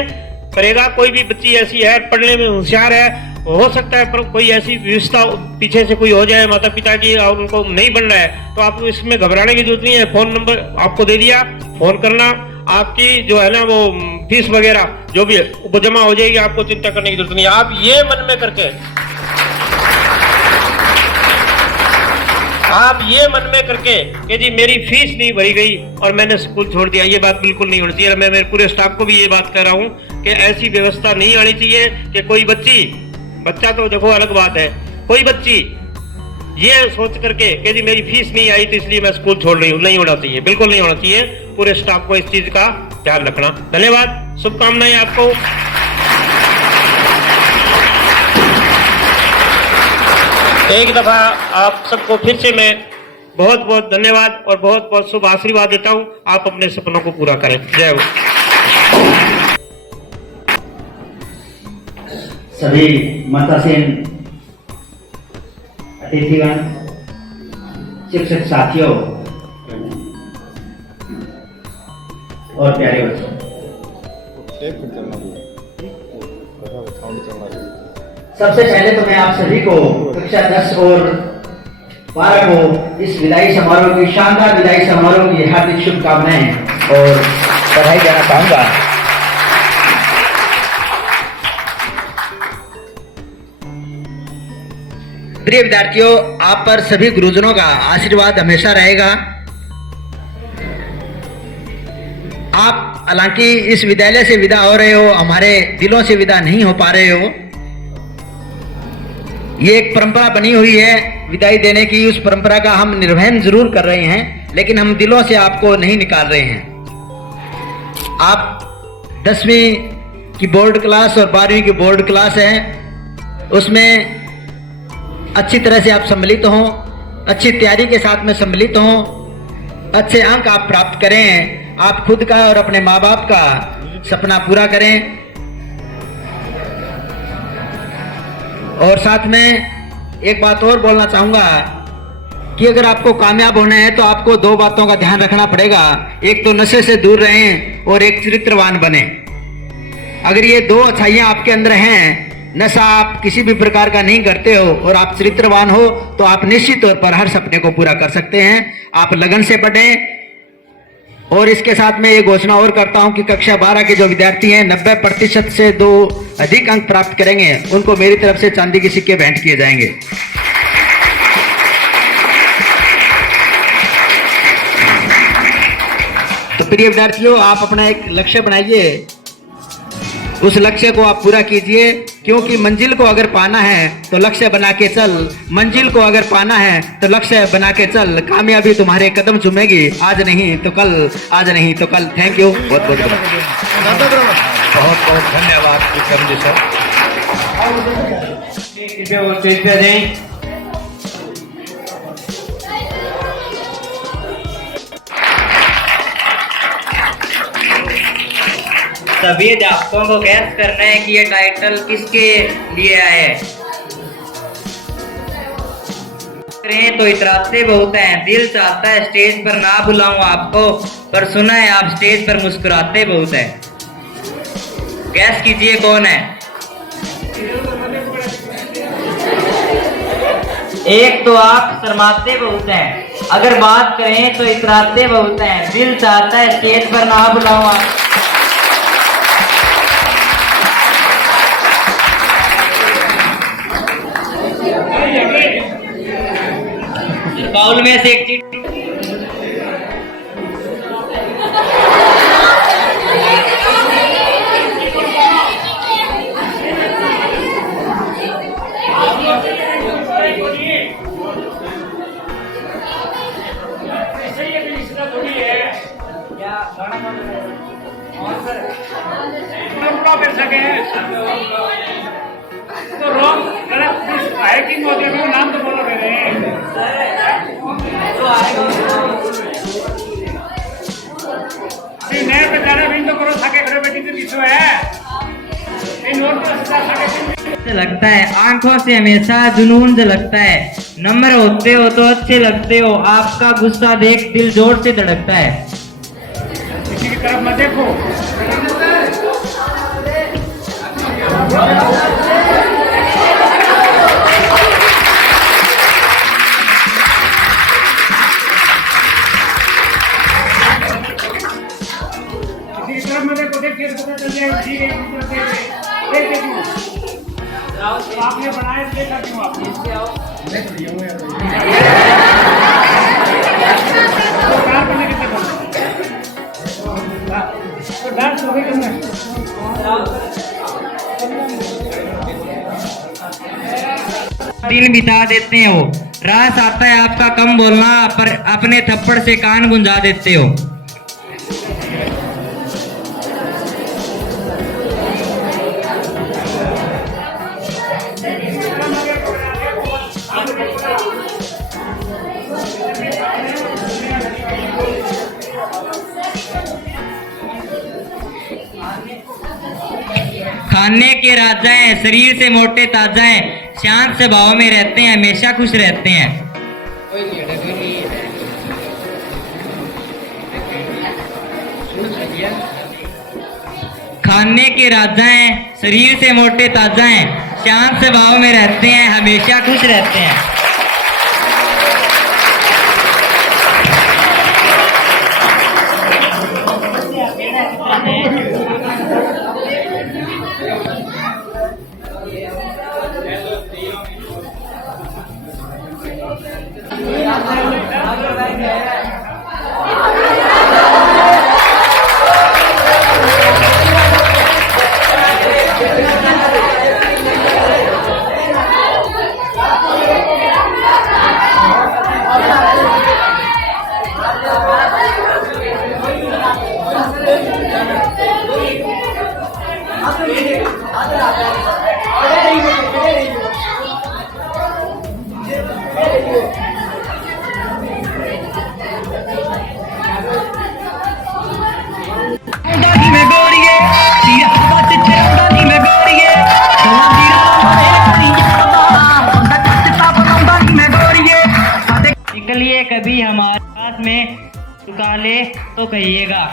करेगा। कोई भी बच्ची ऐसी है पढ़ने में होशियार है, हो सकता है पर कोई ऐसी व्यवस्था पीछे से कोई हो जाए माता पिता की और उनको नहीं बन रहा है, तो आपको इसमें घबराने की जरूरत नहीं है। फोन नंबर आपको दे दिया, फोन करना, आपकी जो है ना वो फीस वगैरह जो भी है वो जमा हो जाएगी, आपको चिंता करने की जरूरत नहीं है। आप ये मन में करके, आप ये मन में करके कि जी मेरी फीस नहीं भरी गई और मैंने स्कूल छोड़ दिया, ये बात बिल्कुल नहीं होनी चाहिए। मैं मेरे पूरे स्टाफ को भी ये बात कह रहा हूँ कि ऐसी व्यवस्था नहीं आनी चाहिए कि कोई बच्चा तो देखो अलग बात है, कोई बच्ची ये सोच करके कि जी मेरी फीस नहीं आई तो इसलिए मैं स्कूल छोड़ रही हूँ, नहीं होना चाहिए, बिल्कुल नहीं होना चाहिए। पूरे स्टाफ को इस चीज का ध्यान रखना। धन्यवाद, शुभकामनाएं आपको। एक दफा आप सबको फिर से मैं बहुत बहुत धन्यवाद और बहुत बहुत शुभ आशीर्वाद देता हूँ। आप अपने सपनों को पूरा करें। जय हो। सभी मातासीन अतिथिगण, शिक्षक साथियों और प्यारे बच्चों, सबसे पहले तो मैं आप सभी को कक्षा 10 और 12 को इस विदाई समारोह की, शानदार विदाई समारोह की हार्दिक शुभकामनाएं और बधाई देना चाहूंगा। प्रिय विद्यार्थियों, आप पर सभी गुरुजनों का आशीर्वाद हमेशा रहेगा। आप हालांकि इस विद्यालय से विदा हो रहे हो, हमारे दिलों से विदा नहीं हो पा रहे हो। ये एक परंपरा बनी हुई है विदाई देने की, उस परंपरा का हम निर्वहन जरूर कर रहे हैं, लेकिन हम दिलों से आपको नहीं निकाल रहे हैं। आप 10वीं की बोर्ड क्लास और 12वीं की बोर्ड क्लास है, उसमें अच्छी तरह से आप सम्मिलित हों, अच्छी तैयारी के साथ में सम्मिलित हों, अच्छे अंक आप प्राप्त करें, आप खुद का और अपने माँ बाप का सपना पूरा करें। और साथ में एक बात और बोलना चाहूंगा कि अगर आपको कामयाब होना है तो आपको 2 बातों का ध्यान रखना पड़ेगा। एक तो नशे से दूर रहें और एक चरित्रवान बने। अगर ये 2 अच्छाइयां आपके अंदर हैं, नशा आप किसी भी प्रकार का नहीं करते हो और आप चरित्रवान हो, तो आप निश्चित तौर पर हर सपने को पूरा कर सकते हैं। आप लगन से पढ़ें। और इसके साथ में ये घोषणा और करता हूं कि कक्षा 12 के जो विद्यार्थी हैं 90% से 2 अधिक अंक प्राप्त करेंगे, उनको मेरी तरफ से चांदी के सिक्के भेंट किए जाएंगे। तो प्रिय विद्यार्थियों, आप अपना एक लक्ष्य बनाइए, उस लक्ष्य को आप पूरा कीजिए, क्योंकि मंजिल को अगर पाना है तो लक्ष्य बना के चल, मंजिल को अगर पाना है तो लक्ष्य बना के चल। कामयाबी तुम्हारे कदम चूमेगी, आज नहीं तो कल, आज नहीं तो कल। थैंक यू, बहुत बहुत धन्यवाद। सभी अध्यापकों को गैस करना है कि ये टाइटल किसके लिए आए हैं। तो इतराते बहुत हैं, दिल चाहता है स्टेज पर ना बुलाऊं आपको, पर सुना है आप स्टेज पर मुस्कुराते बहुत हैं। गैस कीजिए कौन है। एक तो आप शर्माते बहुत हैं, अगर बात करें तो इतराते बहुत हैं, दिल चाहता है स्टेज पर ना बुलाऊं आप। बाउल में से एक चीज तो रॉन्ग गलत है कि मोदी का नाम तो बोलो मेरे नए पे जाना भी तो करो साके खड़े बैठी तो किसो है नोट पर साके लगता है, आंखों से हमेशा जुनून से लगता है, नम्र होते हो तो अच्छे लगते हो, आपका गुस्सा देख दिल जोर से धड़कता है। किसी की तरफ मत देखो। आपने बनाए देखा क्यों आप डांस हो गई दिन बिता देते हो, रास आता है आपका कम बोलना, पर अपने थप्पड़ से कान गुंजा देते हो। खाने के राजा हैं, शरीर से मोटे ताजा हैं, शांत स्वभाव में रहते हैं, हमेशा खुश रहते हैं। खाने के राजा हैं, शरीर से मोटे ताजा हैं, शांत स्वभाव में रहते हैं, हमेशा खुश रहते हैं। निकलिए कभी हमारे साथ में चुका ले तो कहिएगा।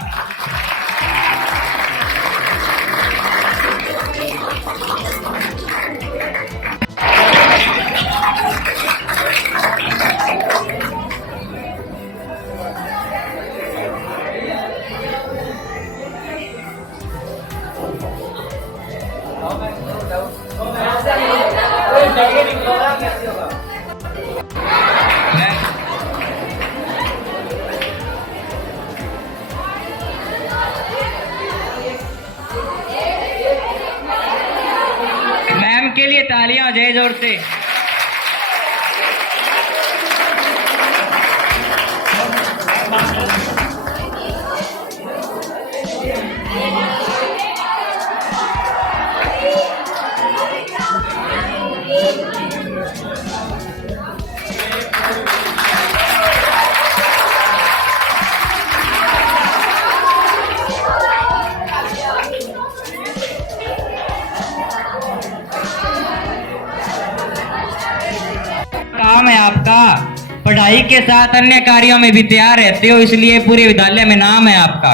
मैम के लिए तालियां हो जाए जोर से। काम है आपका, पढ़ाई के साथ अन्य कार्यों में भी तैयार रहते हो, इसलिए पूरे विद्यालय में नाम है आपका।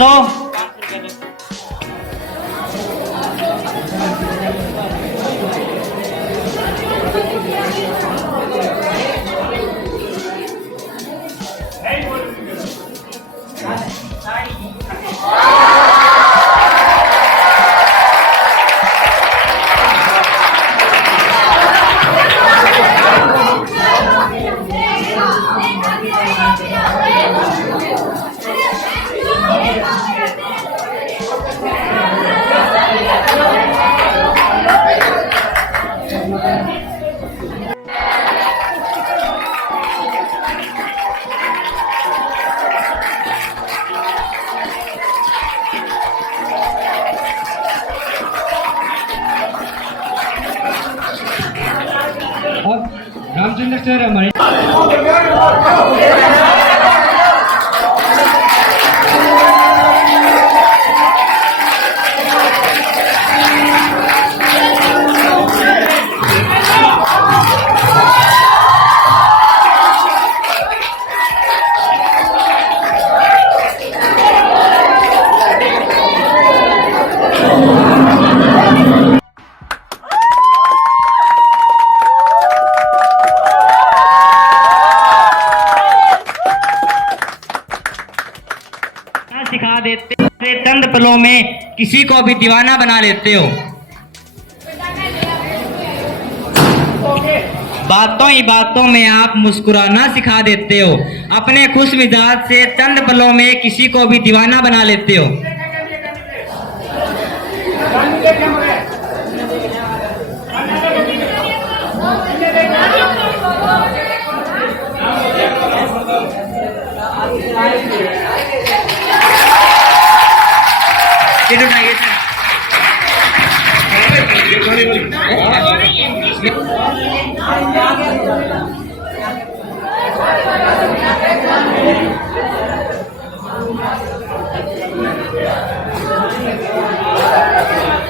तो रामचंद्र सर हमारे सिखा देते हो, चंद पलों में किसी को भी दीवाना बना लेते हो। बातों ही बातों में आप मुस्कुराना सिखा देते हो। अपने खुश मिजाज से चंद पलों में किसी को भी दीवाना बना लेते हो।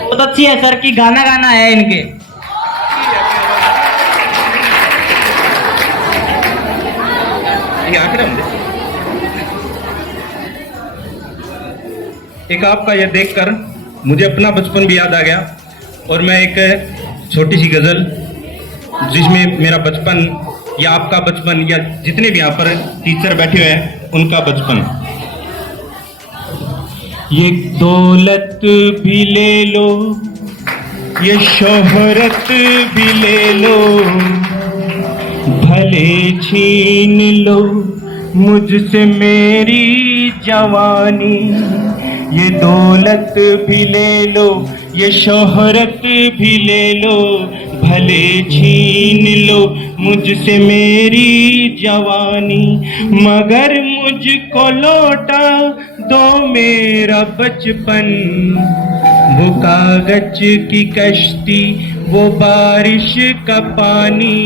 बहुत अच्छी है सर की गाना गाना है इनके। एक आपका यह देखकर मुझे अपना बचपन भी याद आ गया और मैं एक छोटी सी गज़ल जिसमें मेरा बचपन या आपका बचपन या जितने भी यहाँ पर टीचर बैठे हुए हैं उनका बचपन। ये दौलत भी ले लो, ये शोहरत भी ले लो, भले छीन लो मुझसे मेरी जवानी। ये दौलत भी ले लो, ये शोहरत भी ले लो, भले छीन लो मुझसे मेरी जवानी, मगर मुझको लौटा दो मेरा बचपन। वो कागज की कश्ती, वो बारिश का पानी,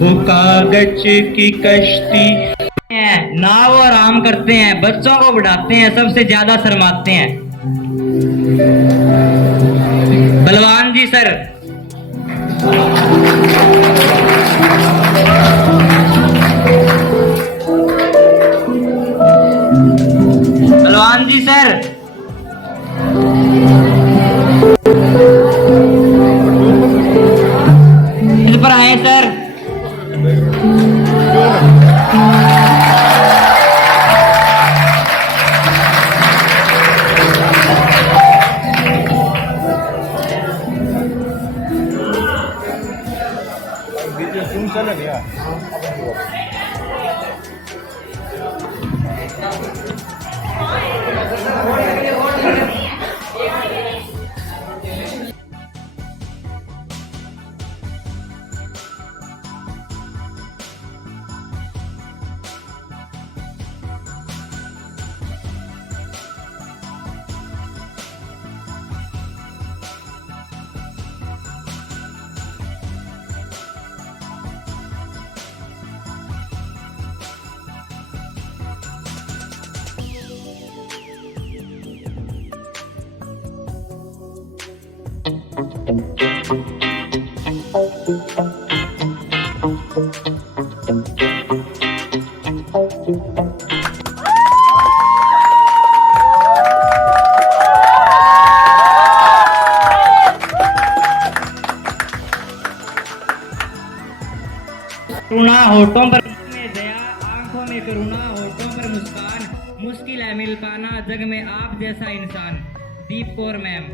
वो कागज की कश्ती। ना वो आराम करते हैं, बच्चों को बढ़ाते हैं, सबसे ज्यादा शर्माते हैं। बलवान जी सर। बलवान जी सर। इस पर आए सर। होठों पर में दया, आंखों में करुणा, होठों पर मुस्कान, मुश्किल है मिल पाना जग में आप जैसा इंसान। दीप कौर मैम।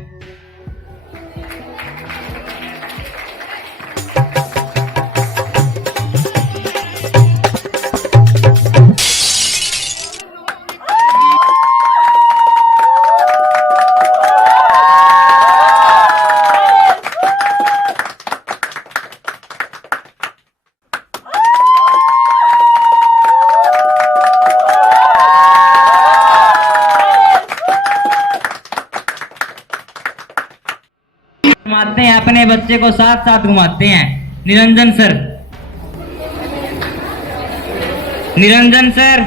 घुमाते हैं अपने बच्चे को, साथ साथ घुमाते हैं। निरंजन सर। निरंजन सर।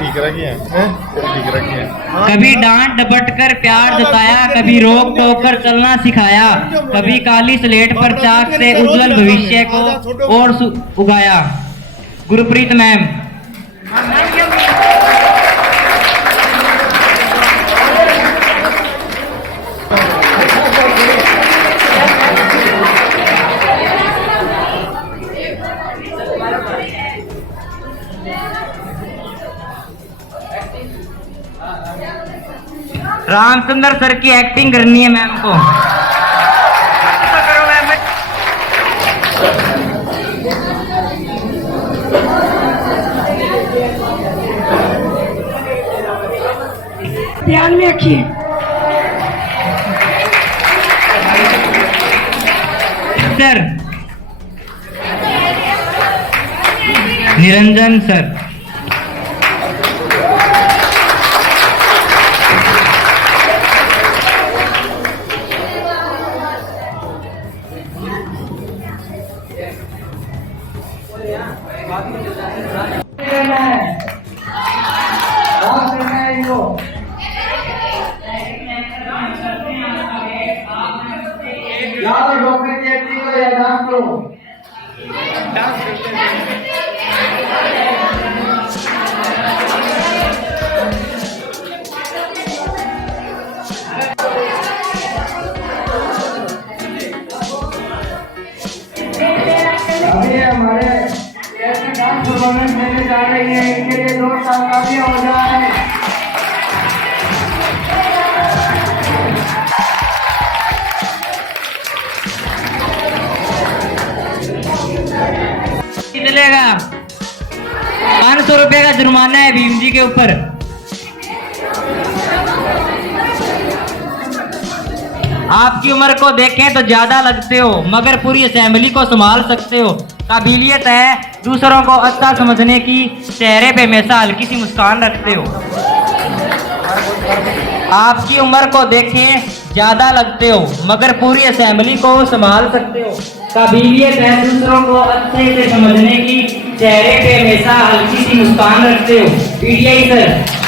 ठीक रखी है, ठीक रखी है। कभी डांट डपट कर प्यार जताया, कभी रोक टोक कर चलना सिखाया, कभी काली स्लेट पर चाक से उज्जवल भविष्य को और उगाया। गुरप्रीत मैम। रामचंद्र सर की एक्टिंग करनी है मैम को। ध्यान में रखिए। सर। निरंजन सर। देने जा रही है, इनके लिए 2 साल काफी हो जाए। चलेगा 500 रुपए का जुर्माना है भीम जी के ऊपर। आपकी उम्र को देखें तो ज्यादा लगते हो, मगर पूरी असेंबली को संभाल सकते हो। काबिलियत है दूसरों को अच्छा समझने की, चेहरे पे हमेशा हल्की सी मुस्कान रखते हो। आपकी उम्र को देखें ज्यादा लगते हो, मगर पूरी असेंबली को संभाल सकते हो। काबिलियत है दूसरों को अच्छे से समझने की, चेहरे पे हमेशा हल्की सी मुस्कान रखते हो। PTI sir.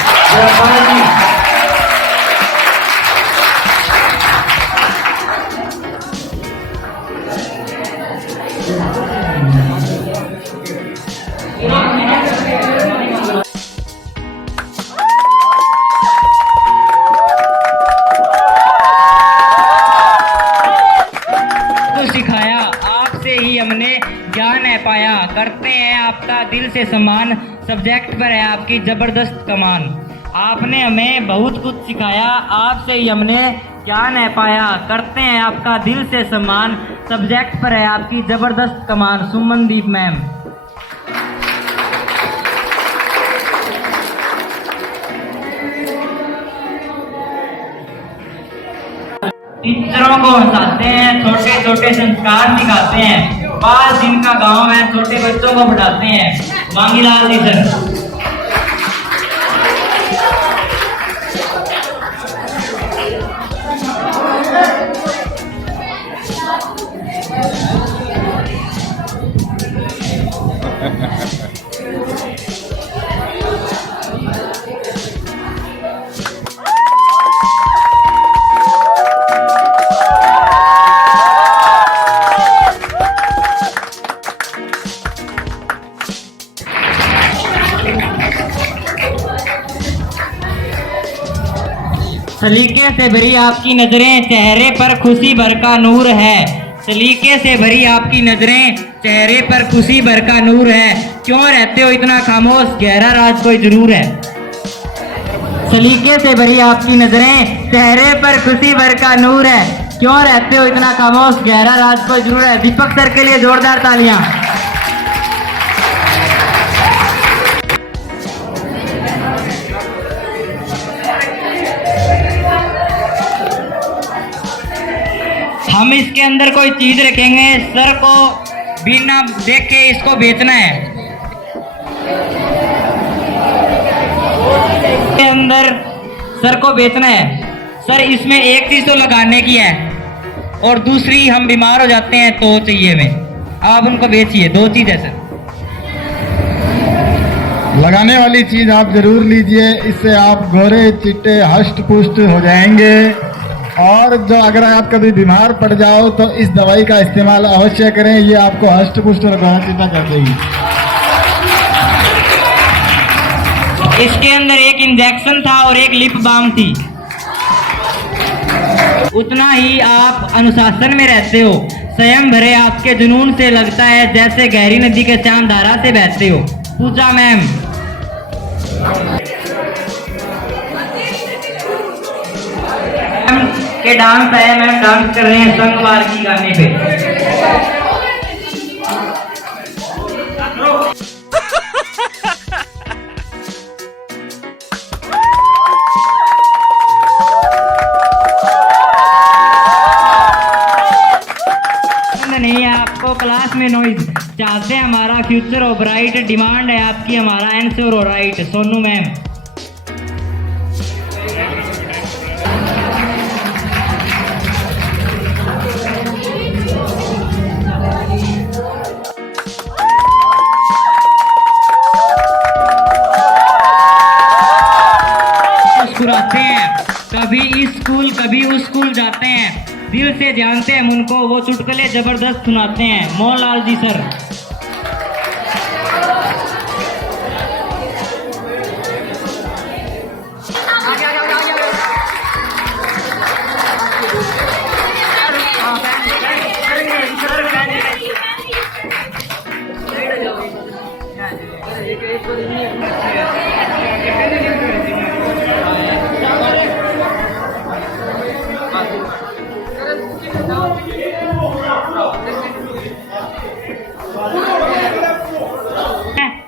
सिखाया आपसे ही हमने ज्ञान है पाया, करते हैं आपका दिल से सम्मान, सब्जेक्ट पर है आपकी जबरदस्त कमान। आपने हमें बहुत कुछ सिखाया, आपसे ही हमने ज्ञान है पाया, करते हैं आपका दिल से सम्मान, सब्जेक्ट पर है आपकी जबरदस्त कमान। सुमनदीप मैम। टीचरों को हंसाते हैं, छोटे छोटे संस्कार सिखाते हैं, 5 दिन का गांव है, छोटे बच्चों को पढ़ाते हैं। मांगीलाल जी सर। सलीके से भरी आपकी नजरें, चेहरे पर खुशी भर का नूर है। सलीके से भरी आपकी नजरें, चेहरे पर खुशी भर का नूर है। क्यों रहते हो इतना खामोश, गहरा राज कोई जरूर है। सलीके से भरी आपकी नजरें, चेहरे पर खुशी भर का नूर है। क्यों रहते हो इतना खामोश, गहरा राज कोई जरूर है। दीपक सर के लिए जोरदार तालियां। हम इसके अंदर कोई चीज रखेंगे, सर को बिना देख के इसको बेचना है। के अंदर सर को बेचना है। सर इसमें एक चीज तो लगाने की है और दूसरी हम बीमार हो जाते हैं तो चाहिए हमें। आप उनको बेचिए, 2 चीज है सर। लगाने वाली चीज आप जरूर लीजिए, इससे आप गोरे चिट्टे हष्ट पुष्ट हो जाएंगे। और जो अगर आप कभी बीमार पड़ जाओ तो इस दवाई का इस्तेमाल अवश्य करें, ये आपको हष्ट पुष्ट और गोरा चिट्टा कर देगी। इसके अंदर एक इंजेक्शन था और एक लिप बाम थी। उतना ही आप अनुशासन में रहते हो। स्वयं भरे आपके जुनून से लगता है जैसे गहरी नदी के शांत धारा से बहते हो। पूजा मैम। के डांस है, मैम डांस कर रहे हैं संगवार की गाने पे। नहीं है आपको क्लास में नॉइज, चाहते हैं हमारा फ्यूचर हो ब्राइट, डिमांड है आपकी हमारा आंसर हो राइट। सोनू मैम। मुस्कुराते हैं, कभी इस स्कूल कभी उस स्कूल जाते हैं, दिल से जानते हैं उनको, वो चुटकुले जबरदस्त सुनाते हैं। मोहनलाल जी सर।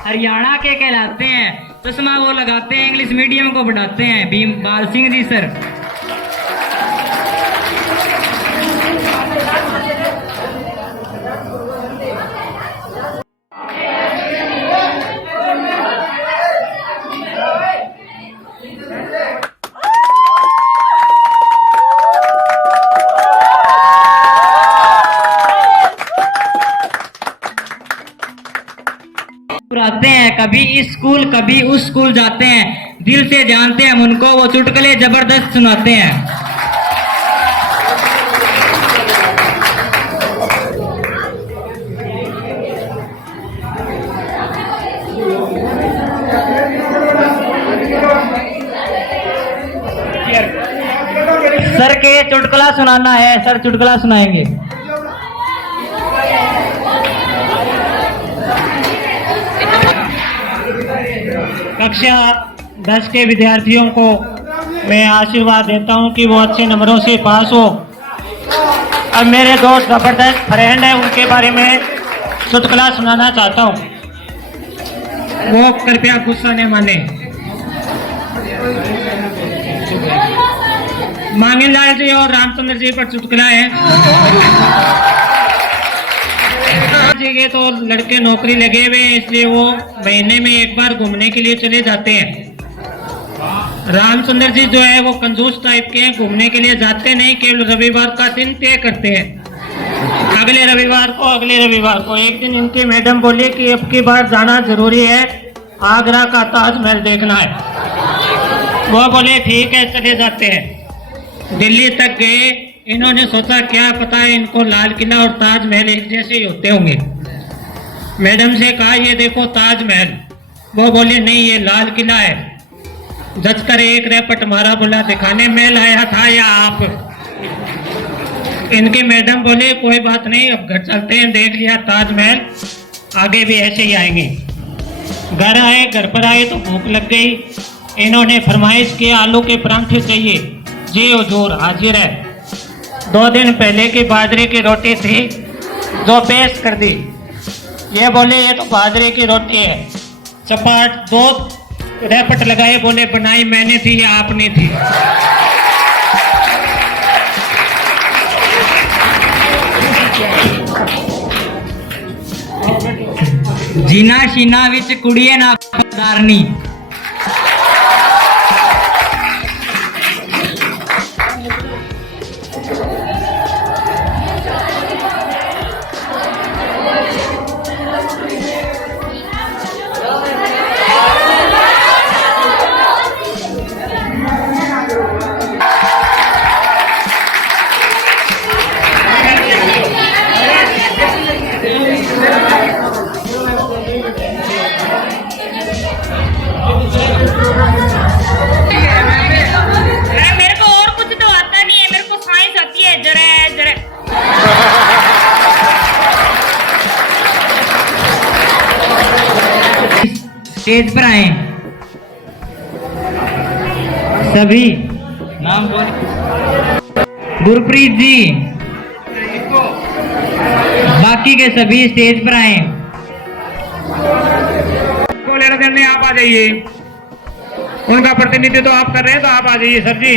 हरियाणा के कहलाते हैं, चश्मा वो लगाते हैं, इंग्लिश मीडियम को बढ़ाते हैं। भीम बाल सिंह जी सर। आते हैं, कभी इस स्कूल कभी उस स्कूल जाते हैं, दिल से जानते हैं उनको, वो चुटकुले जबरदस्त सुनाते हैं। सर के चुटकुला सुनाना है, सर चुटकुला सुनाएंगे। कक्षा 10 के विद्यार्थियों को मैं आशीर्वाद देता हूं कि वो अच्छे नंबरों से पास हो। अब मेरे दोस्त जबरदस्त फ्रेंड हैं, उनके बारे में चुटकुला सुनाना चाहता हूं। वो कृपया गुस्सा न माने। मांगनलाल जी और रामचंद्र जी पर चुटकुला है। जी के तो लड़के नौकरी लगे हुए हैं, इसलिए वो महीने में एक बार घूमने के लिए चले जाते हैं। रामचंद्र जी जो है वो कंजूस टाइप के हैं, घूमने के लिए जाते नहीं, केवल रविवार का दिन तय करते हैं। अगले रविवार को एक दिन इनकी मैडम बोली कि अब की बार जाना जरूरी है, आगरा का ताजमहल देखना है। वो बोले ठीक है, चले जाते हैं। दिल्ली तक गए, इन्होंने सोचा क्या पता है इनको लाल किला और ताजमहल एक जैसे ही होते होंगे। मैडम से कहा ये देखो ताजमहल। वो बोले नहीं, ये लाल किला है। जज कर एक रैपट मारा, बोला दिखाने में लाया था या आप? इनके मैडम बोले कोई बात नहीं, अब घर चलते हैं, देख लिया ताजमहल, आगे भी ऐसे ही आएंगे। घर आए, घर पर आए तो भूख लग गई। इन्होंने फरमाइश के आलू के परांठे चाहिए, जी हुजूर हाजिर है। 2 दिन पहले की बाजरे की रोटी थी जो पेश कर दी। ये बोले ये तो बाजरे की रोटी है। चपाट 2 रैपट लगाए, बोले बनाई मैंने थी या आपने थी? जीना शीना विच कुड़िए ना पधारनी। मेरे को और कुछ तो आता नहीं है, मेरे को साइंस आती है जरा जरा। स्टेज पर आए सभी, नाम बोल। गुरप्रीत जी, बाकी के सभी स्टेज पर आए। को लेना देने आप आ जाइए, उनका प्रतिनिधित्व तो आप कर रहे हैं, तो आप आ जाइए सर जी।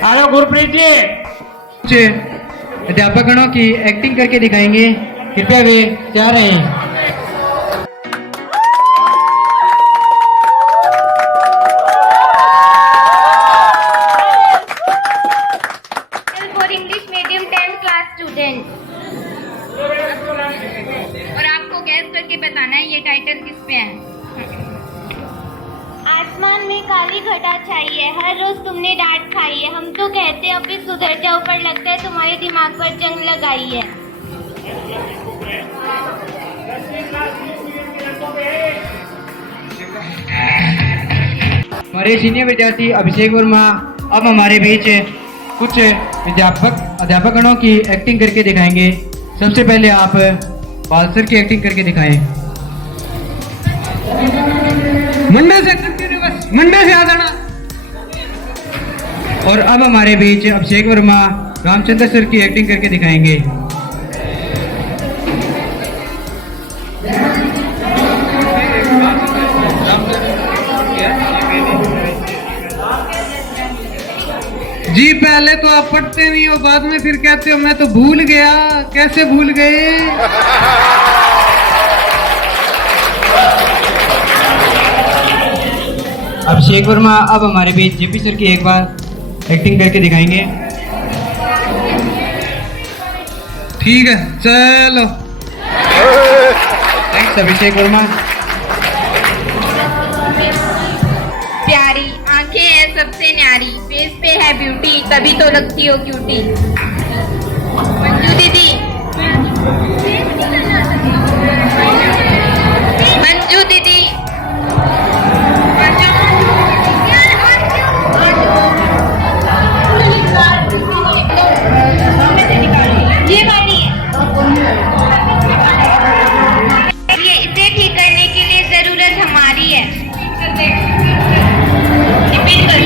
आ जाओ गुरप्रीत जी। अध्यापकगणों की एक्टिंग करके दिखाएंगे, कृपया वे तैयार रहें। For English medium 10th class students. और आपको गैस करके बताना है ये टाइटल किस पे है। आसमान में काली घटा छाई है, हर रोज तुमने डांट खाई है, हम तो कहते हैं अभी सुधर जाओ, पर लगता है तुम्हारे दिमाग पर जंग लगाई है। हमारे सीनियर विद्यार्थी अभिषेक वर्मा अब हमारे बीच कुछ अध्यापकगणों की एक्टिंग करके दिखाएंगे। सबसे पहले आप बाल सर की एक्टिंग करके दिखाएं। मंडे से कंटिन्यू, बस मंडे से आ जाना। और अब हमारे बीच अभिषेक वर्मा रामचंद्र सर की एक्टिंग करके दिखाएंगे। जी पहले तो आप पढ़ते नहीं हो, बाद में फिर कहते हो मैं तो भूल गया। कैसे भूल गए? अभिषेक वर्मा अब हमारे बीच जेपी सर की एक बार एक्टिंग करके दिखाएंगे। ठीक है चलो। थैंक्स अभिषेक वर्मा। प्यारी आंखें हैं सबसे न्यारी, फेस पे है ब्यूटी, तभी तो लगती हो क्यूटी। मंजू दीदी, मंजू दीदी, ये वाली है। ये इसे ठीक करने के लिए जरूरत हमारी है।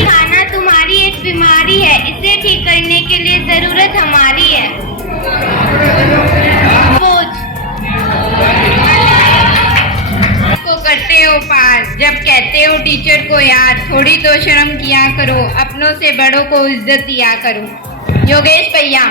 खाना तुम्हारी एक बीमारी है, इसे ठीक करने के लिए जरूरत हमारी है। को करते हो पार, जब कहते हो टीचर को यार, थोड़ी तो शर्म किया करो, अपनों से बड़ों को इज्जत दिया करो। योगेश भैया,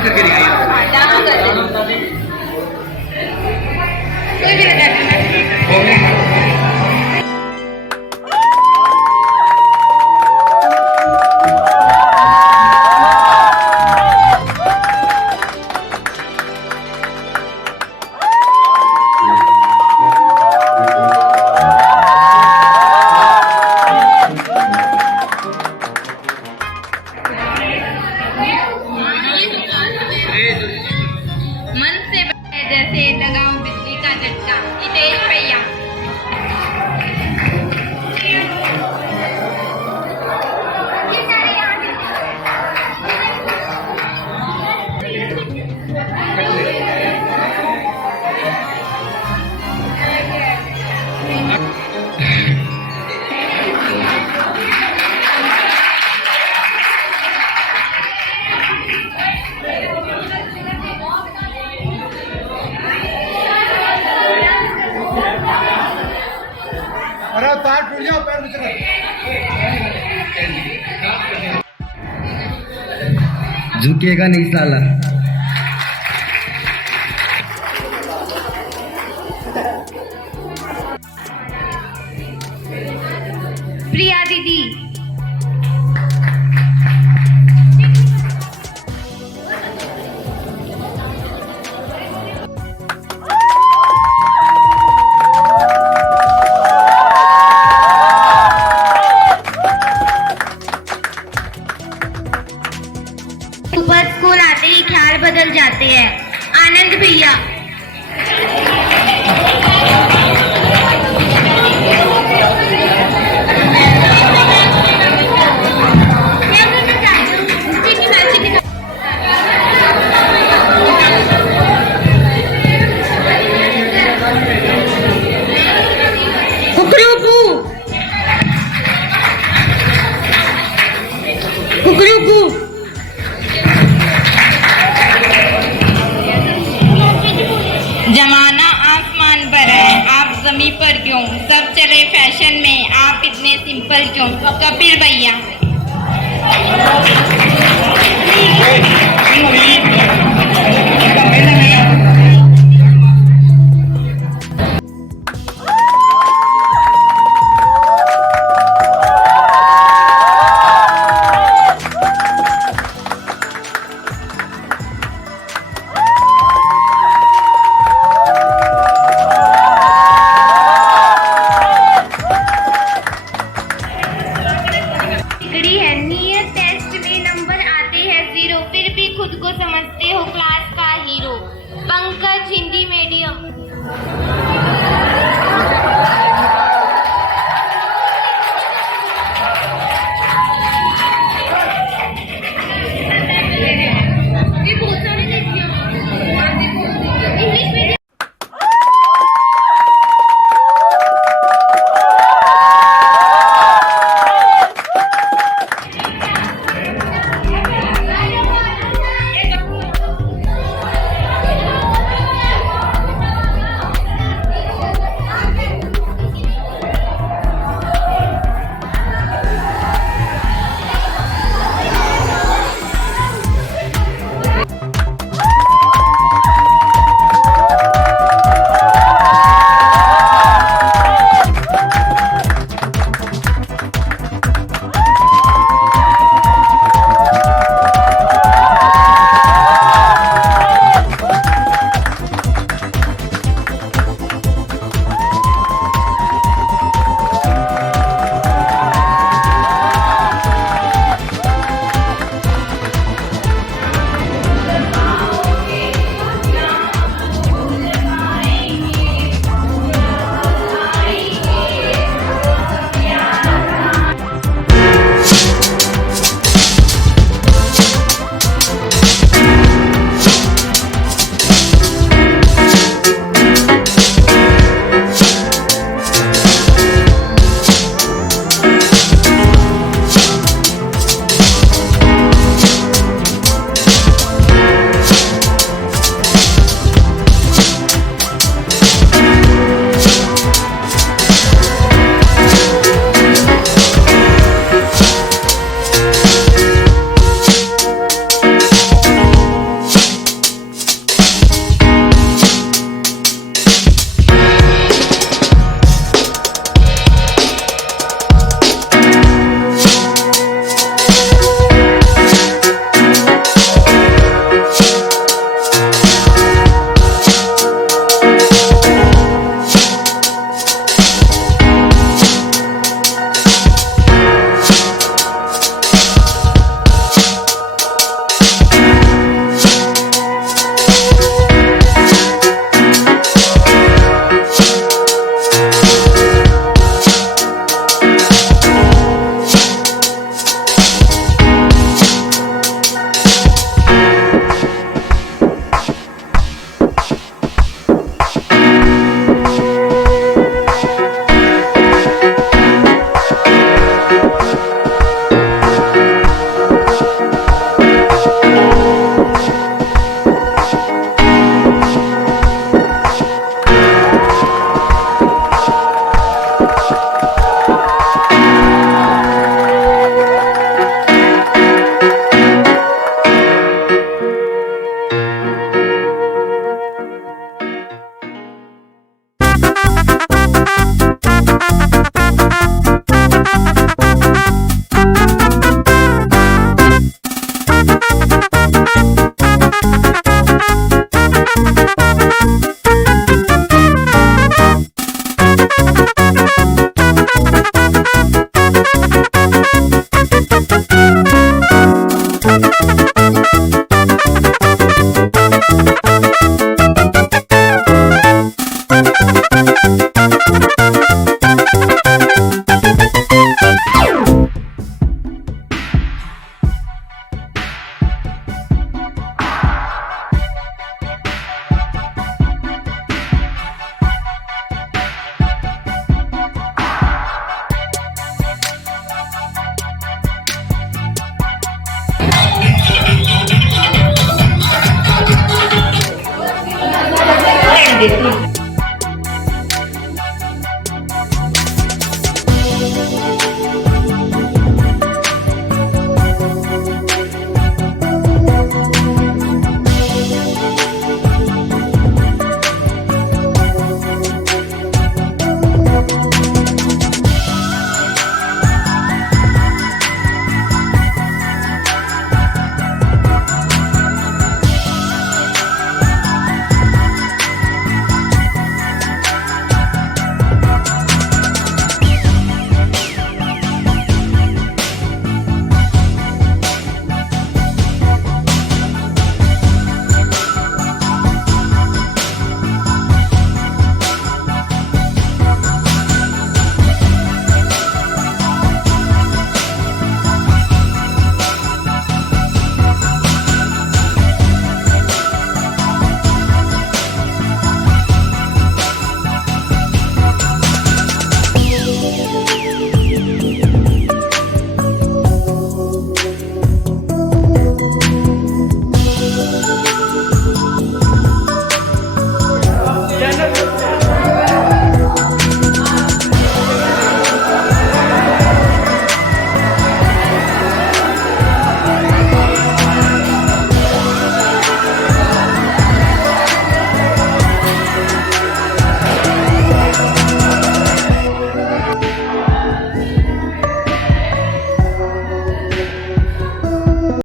डांस करके दिखाइए। कोई भी लगा देना। मन से जैसे लगाऊं बिजली का झटका। हितेश भैया। अरे तार टूट जाओ पैर में चले। झुकेगा नहीं साला। प्रिया दीदी। ऊपर स्कूल आते ही ख्याल बदल जाते हैं। आनंद भैया। क्या करना चाहते हो? उसी की मर्जी के साथ। कुकरू कू। जमाना आसमान पर है, आप जमीन पर क्यों? सब चले फैशन में, आप इतने सिंपल क्यों? कपिल भैया। बिगड़ी है नियत, टेस्ट में नंबर आते हैं 0, फिर भी खुद को समझते हो क्लास का हीरो। पंकज हिंदी मीडियम।